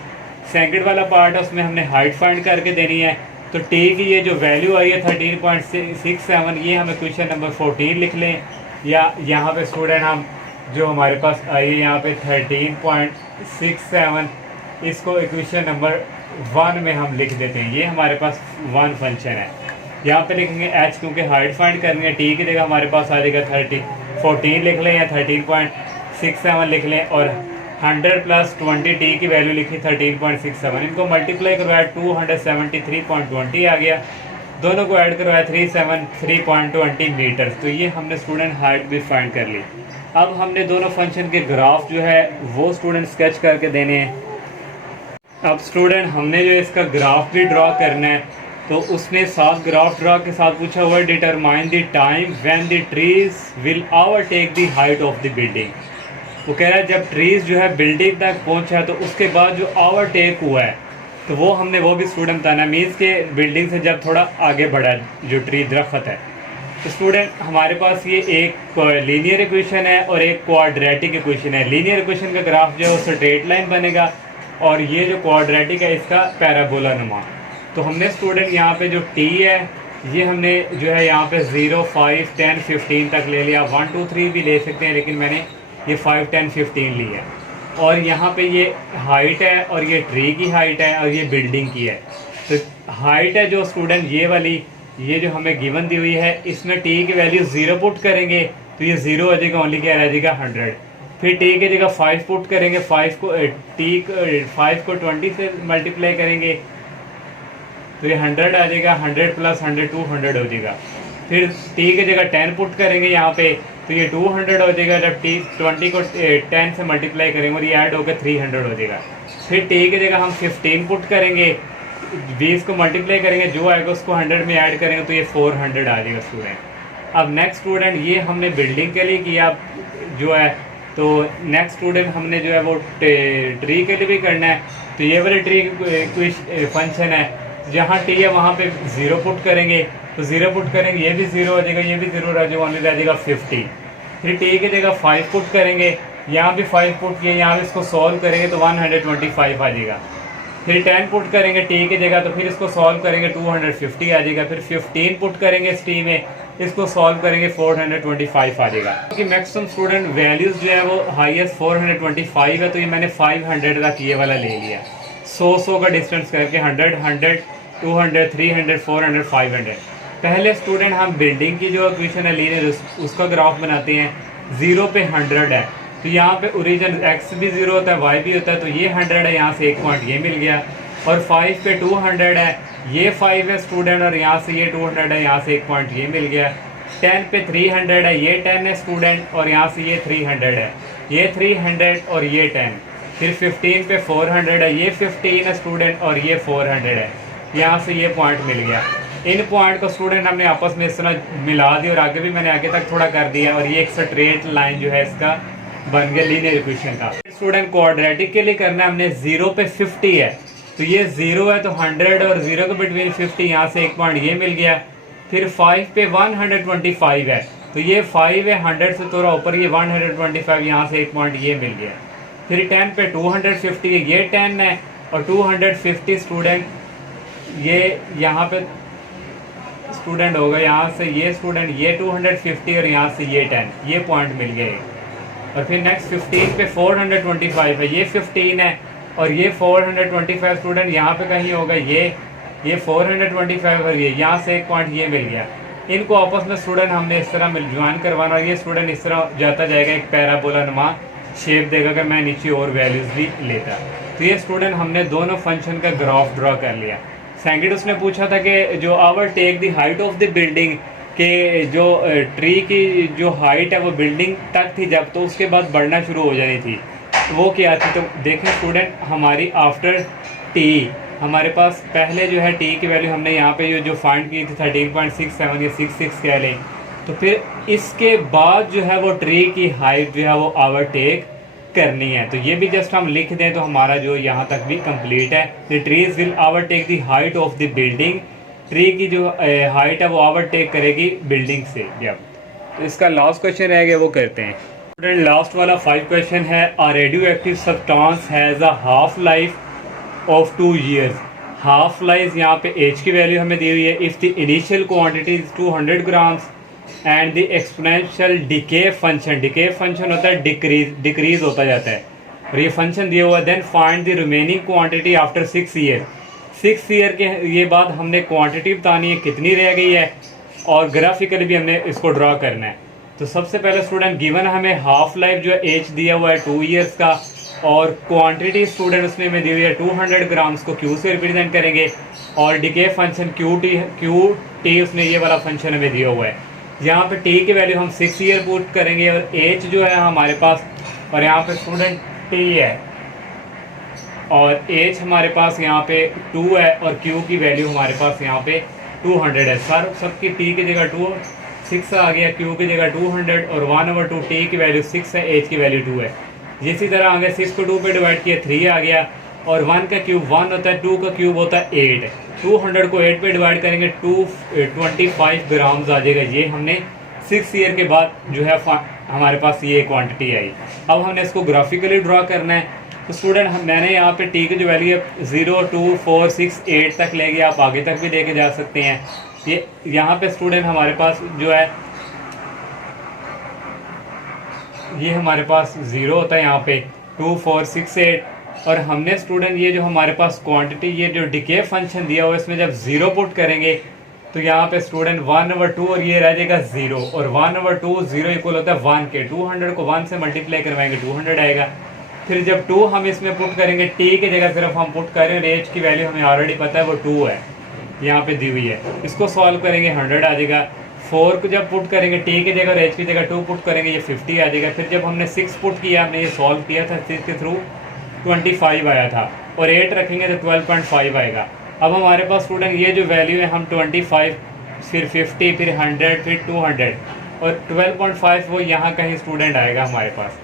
सेकंड वाला पार्ट है उसमें हमने हाइट फाइंड करके देनी है, तो टी की ये जो वैल्यू आई है 13.67, ये हमें क्वेश्चन नंबर 14 लिख लें, या यहाँ पे स्टूडेंट हम जो हमारे पास आई है यहाँ पे 13.67, इसको इक्वेशन नंबर 1 में हम लिख देते हैं, ये हमारे पास 1 फंक्शन है। यहाँ पे लिखेंगे h क्योंकि हाइट फाइंड करनी है, t की जगह हमारे पास आ जाएगा 14 लिख लें या 13.67 लिख लें और 100 प्लस 20 t की वैल्यू लिखी 13.67, इनको मल्टीप्लाई करवाया 273.20 आ गया, दोनों को ऐड करवाया 373.20 मीटर, तो ये हमने स्टूडेंट हाइट भी फाइंड कर ली। अब हमने दोनों फंक्शन के ग्राफ जो है वो स्टूडेंट स्केच करके देने हैं। अब स्टूडेंट हमने जो इसका ग्राफ भी ड्रॉ करना है, तो उसने साथ ग्राफ ड्रॉ के साथ पूछा हुआ determine the time when the trees will overtake the height of the building. वो कह रहा है जब ट्रीज जो है बिल्डिंग तक पहुंचा तो उसके बाद जो ओवरटेक हुआ है तो वो हमने वो भी स्टूडेंट बताना, मीन्स के बिल्डिंग से जब थोड़ा आगे बढ़ा जो ट्री दरख्त है। तो स्टूडेंट हमारे पास ये एक लीनियर इक्वेशन है और एक क्वाड्रेटिक इक्वेशन है। लीनियर इक्वेशन का ग्राफ जो है वो स्ट्रेट लाइन बनेगा और ये जो क्वाड्रेटिक है इसका पैराबोला नुमा। तो हमने स्टूडेंट यहाँ पे जो टी है ये हमने जो है यहाँ पे 0, 5, 10, 15 तक ले लिया, 1, 2, 3 भी ले सकते हैं लेकिन मैंने ये 5, 10, 15 ली है। और यहाँ पे ये हाइट है और ये ट्री की हाइट है और ये बिल्डिंग की है। तो हाइट है जो स्टूडेंट ये वाली, ये जो हमें गिवन दी हुई है, इसमें टी की वैल्यू 0 पुट करेंगे तो ये 0 हो जाएगा, ओनली क्या रह जाएगा 100। फिर टी की जगह 5 पुट करेंगे, 5 को 20 से मल्टीप्लाई करेंगे तो ये 100 आ जाएगा, 100 प्लस 100 200 हो जाएगा। फिर टी की जगह 10 पुट करेंगे यहाँ पे तो ये 200 हो जाएगा, जब टी 20 को 10 से मल्टीप्लाई करेंगे और ये ऐड होकर 300 हो जाएगा। फिर टी की जगह हम 15 पुट करेंगे, 20 को मल्टीप्लाई करेंगे, जो आएगा उसको 100 में ऐड करेंगे तो ये 400 आ जाएगा स्टूडेंट। अब नेक्स्ट स्टूडेंट, ये हमने बिल्डिंग के लिए किया जो है, तो नेक्स्ट स्टूडेंट हमने जो है वो ट्री के लिए भी करना है। तो ये वाले ट्री कोई फंक्शन है, जहाँ टी है वहाँ पे 0 पुट करेंगे तो 0 पुट करेंगे, ये भी 0 हो जाएगा, ये भी 0 रह जाएगा, ओनली रह जाएगा 50। फिर टी की जगह 5 पुट करेंगे, यहाँ भी 5 पुट किए, यहाँ भी इसको सॉल्व करेंगे तो 125 आ जाएगा। फिर 10 पुट करेंगे टी की जगह, तो फिर इसको सॉल्व करेंगे 250 आ जाएगा। फिर 15 पुट करेंगे इस टी में, इसको सॉल्व करेंगे 425 आ जाएगा। क्योंकि मैक्सिमम स्टूडेंट वैल्यूज़ जो है वो हाईएस्ट 425 है, तो ये मैंने 500 का ये वाला ले लिया, 100 का डिस्टेंस करके 100 100 200 300 400 500। पहले स्टूडेंट हम बिल्डिंग की जो इक्वेशन है लीनियर उसका ग्राफ बनाते हैं। 0 पे 100 है तो यहाँ पे ओरिजिन x भी 0 होता है, y भी होता है, तो ये 100 है, यहाँ से एक पॉइंट ये मिल गया। और 5 पे 200 है, ये 5 है स्टूडेंट, और यहाँ से ये 200 है, यहाँ से एक पॉइंट ये मिल गया। 10 पे 300 है, ये 10 है स्टूडेंट, और यहाँ से ये 300 है, ये 300 और ये 10। फिर 15 पे 400 है, ये 15 है स्टूडेंट, और ये 400 है, यहाँ से ये पॉइंट मिल गया। इन पॉइंट को स्टूडेंट हमने आपस में इस तरह मिला दिया, और आगे भी मैंने आगे तक थोड़ा कर दिया, और ये एक स्ट्रेट लाइन जो है इसका बन गया लीनियर इक्वेशन का। स्टूडेंट क्वाड्रेटिक के लिए करना है हमने, 0 पे 50 है तो ये 0 है, तो 100 और 0 के बिटवीन 50, यहाँ से एक पॉइंट ये मिल गया। फिर 5 पे 125 है तो ये 5 है, 100 से थोड़ा ऊपर, ये 125, यहाँ से एक पॉइंट ये मिल गया। फिर 10 पे 250 है, ये 10 है, और 250 स्टूडेंट ये यहाँ पे स्टूडेंट होगा, यहाँ से ये स्टूडेंट ये 250 और यहाँ से ये 10, ये पॉइंट मिल गए। और फिर नेक्स्ट 15 पे 425 है, ये 15 है, और ये 425 स्टूडेंट यहाँ पे कहीं होगा, ये 425 और ये यहाँ से एक पॉइंट ये मिल गया। इनको आपस में स्टूडेंट हमने इस तरह ज्वाइन करवाना, और ये स्टूडेंट इस तरह जाता जाएगा, एक पैराबोला नुमा शेप देगा कि मैं नीचे और वैल्यूज़ भी लेता। तो ये स्टूडेंट हमने दोनों फंक्शन का ग्राफ ड्रॉ कर लिया। सेकंड उसने पूछा था कि जो overtake the height of the building, के जो ट्री की जो हाइट है वो बिल्डिंग तक थी जब, तो उसके बाद बढ़ना शुरू हो जानी थी, तो वो क्या थी। तो देखें स्टूडेंट, हमारी आफ्टर टी हमारे पास पहले जो है टी की वैल्यू हमने यहाँ पे जो फाइंड की थी 13.67 या 66 कह लें, तो फिर इसके बाद जो है वो ट्री की हाइट जो है वो ओवरटेक करनी है। तो ये भी जस्ट हम लिख दें तो हमारा जो यहाँ तक भी कंप्लीट है। The trees will overtake the height of the building, tree की जो हाइट है वो ओवरटेक करेगी बिल्डिंग से जब। तो इसका लास्ट क्वेश्चन रह गया, वो करते हैं स्टूडेंट। लास्ट वाला 5 क्वेश्चन है, a radio active substance has a half life of 2 years। Half life यहाँ पे एच की वैल्यू हमें दी हुई है। If the initial quantity is 200 grams and the exponential decay function होता है डिक्रीज होता जाता है, और ये फंक्शन दिया हुआ है। Then find the remaining quantity after 6 years। 6 year के ये बाद हमने क्वांटिटी बतानी है कितनी रह गई है, और ग्राफिकली भी हमने इसको ड्रा करना है। तो सबसे पहले स्टूडेंट गिवन हमें हाफ लाइफ जो है एच दिया हुआ है 2 years का, और क्वांटिटी स्टूडेंट उसने में दी हुई है 200 ग्राम्स को क्यू से रिप्रेजेंट करेंगे, और डिके फंक्शन क्यू टी उसने ये वाला फंक्शन हमें दिया हुआ है। यहाँ पे टी की वैल्यू हम 6 ईयर पुट करेंगे, और एच जो है हमारे पास, और यहाँ पे स्टूडेंट टी है, और एच हमारे पास यहाँ पे 2 है, और क्यू की वैल्यू हमारे पास यहाँ पे 200 है। सबकी टी की जगह 6 आ गया, क्यू की जगह 200, और 1/2 टी की वैल्यू 6 है, एच की वैल्यू 2 है। इसी तरह आगे 6 को 2 पे डिवाइड किया 3 आ गया, और 1 का क्यूब 1 होता है, 2 का क्यूब होता है 8। 200 को 8 पे डिवाइड करेंगे 225 ग्राम्स आ जाएगा। ये हमने 6 ईयर के बाद जो है हमारे पास ये क्वांटिटी आई। अब हमने इसको ग्राफिकली ड्रा करना है। तो स्टूडेंट मैंने यहाँ पे टी की जो वैल्यू है 0 2 4 6 8 तक लेके आप आगे तक भी लेके जा सकते हैं। ये यहाँ पे स्टूडेंट हमारे पास जो है ये हमारे पास 0 होता है यहाँ पे, 2 4 6 8 और हमने स्टूडेंट ये जो हमारे पास क्वांटिटी ये जो डिके फंक्शन दिया हुआ है इसमें जब 0 पुट करेंगे तो यहाँ पे स्टूडेंट 1/2 और ये रह जाएगा 0 और 1/2 0 इक्वल होता है 1 के 200 को 1 से मल्टीप्लाई करवाएंगे 200 आएगा। फिर जब 2 हम इसमें पुट करेंगे टी की जगह सिर्फ हम पुट करें और एच की वैल्यू हमें ऑलरेडी पता है वो 2 है, यहाँ पे दी हुई है, इसको सॉल्व करेंगे 100 आ जाएगा। 4 को जब पुट करेंगे टी की जगह और एच की जगह 2 पुट करेंगे ये 50 आ जाएगा। फिर जब हमने 6 पुट किया हमने ये सॉल्व किया था 6 के थ्रू 25 आया था और 8 रखेंगे तो 12.5 आएगा। अब हमारे पास स्टूडेंट ये जो वैल्यू है हम 25 फिर 50 फिर 100 फिर 200 और 12.5 वो यहाँ कहीं स्टूडेंट आएगा हमारे पास।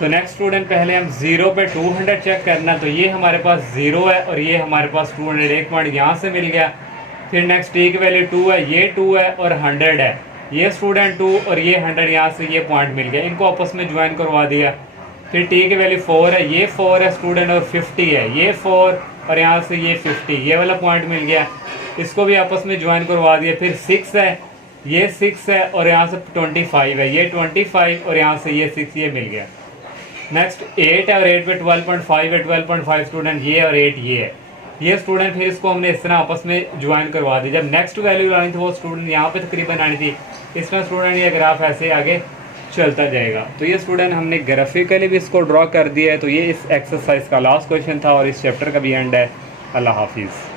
तो नेक्स्ट स्टूडेंट पहले हम 0 पे 200 चेक करना, तो ये हमारे पास 0 है और ये हमारे पास 200 एक पॉइंट यहाँ से मिल गया। फिर नेक्स्ट टी की वैल्यू 2 है, ये 2 है और 100 है, ये स्टूडेंट 2 और ये 100 यहाँ से ये पॉइंट मिल गया, इनको आपस में ज्वाइन करवा दिया। फिर टी की वैल्यू 4 है, ये 4 है स्टूडेंट और 50 है, ये 4 और यहाँ से ये 50, ये वाला पॉइंट मिल गया, इसको भी आपस में ज्वाइन करवा दिया। फिर 6 है, ये 6 है और यहाँ से 25 है, ये 25 और यहाँ से ये 6 ये मिल गया। नेक्स्ट 8 है और 8 पे 12.5 है, 12.5 स्टूडेंट ये और 8 ये है, ये स्टूडेंट फिर इसको हमने इस तरह आपस में ज्वाइन करवा दी। जब नेक्स्ट वैल्यू लानी थी वो स्टूडेंट यहाँ पे तकरीबन आनी थी, इस तरह स्टूडेंट ये ग्राफ ऐसे आगे चलता जाएगा। तो ये स्टूडेंट हमने ग्राफिकली भी इसको ड्रॉ कर दिया है। तो ये इस एक्सरसाइज का लास्ट क्वेश्चन था और इस चैप्टर का भी एंड है। अल्लाह हाफिज़।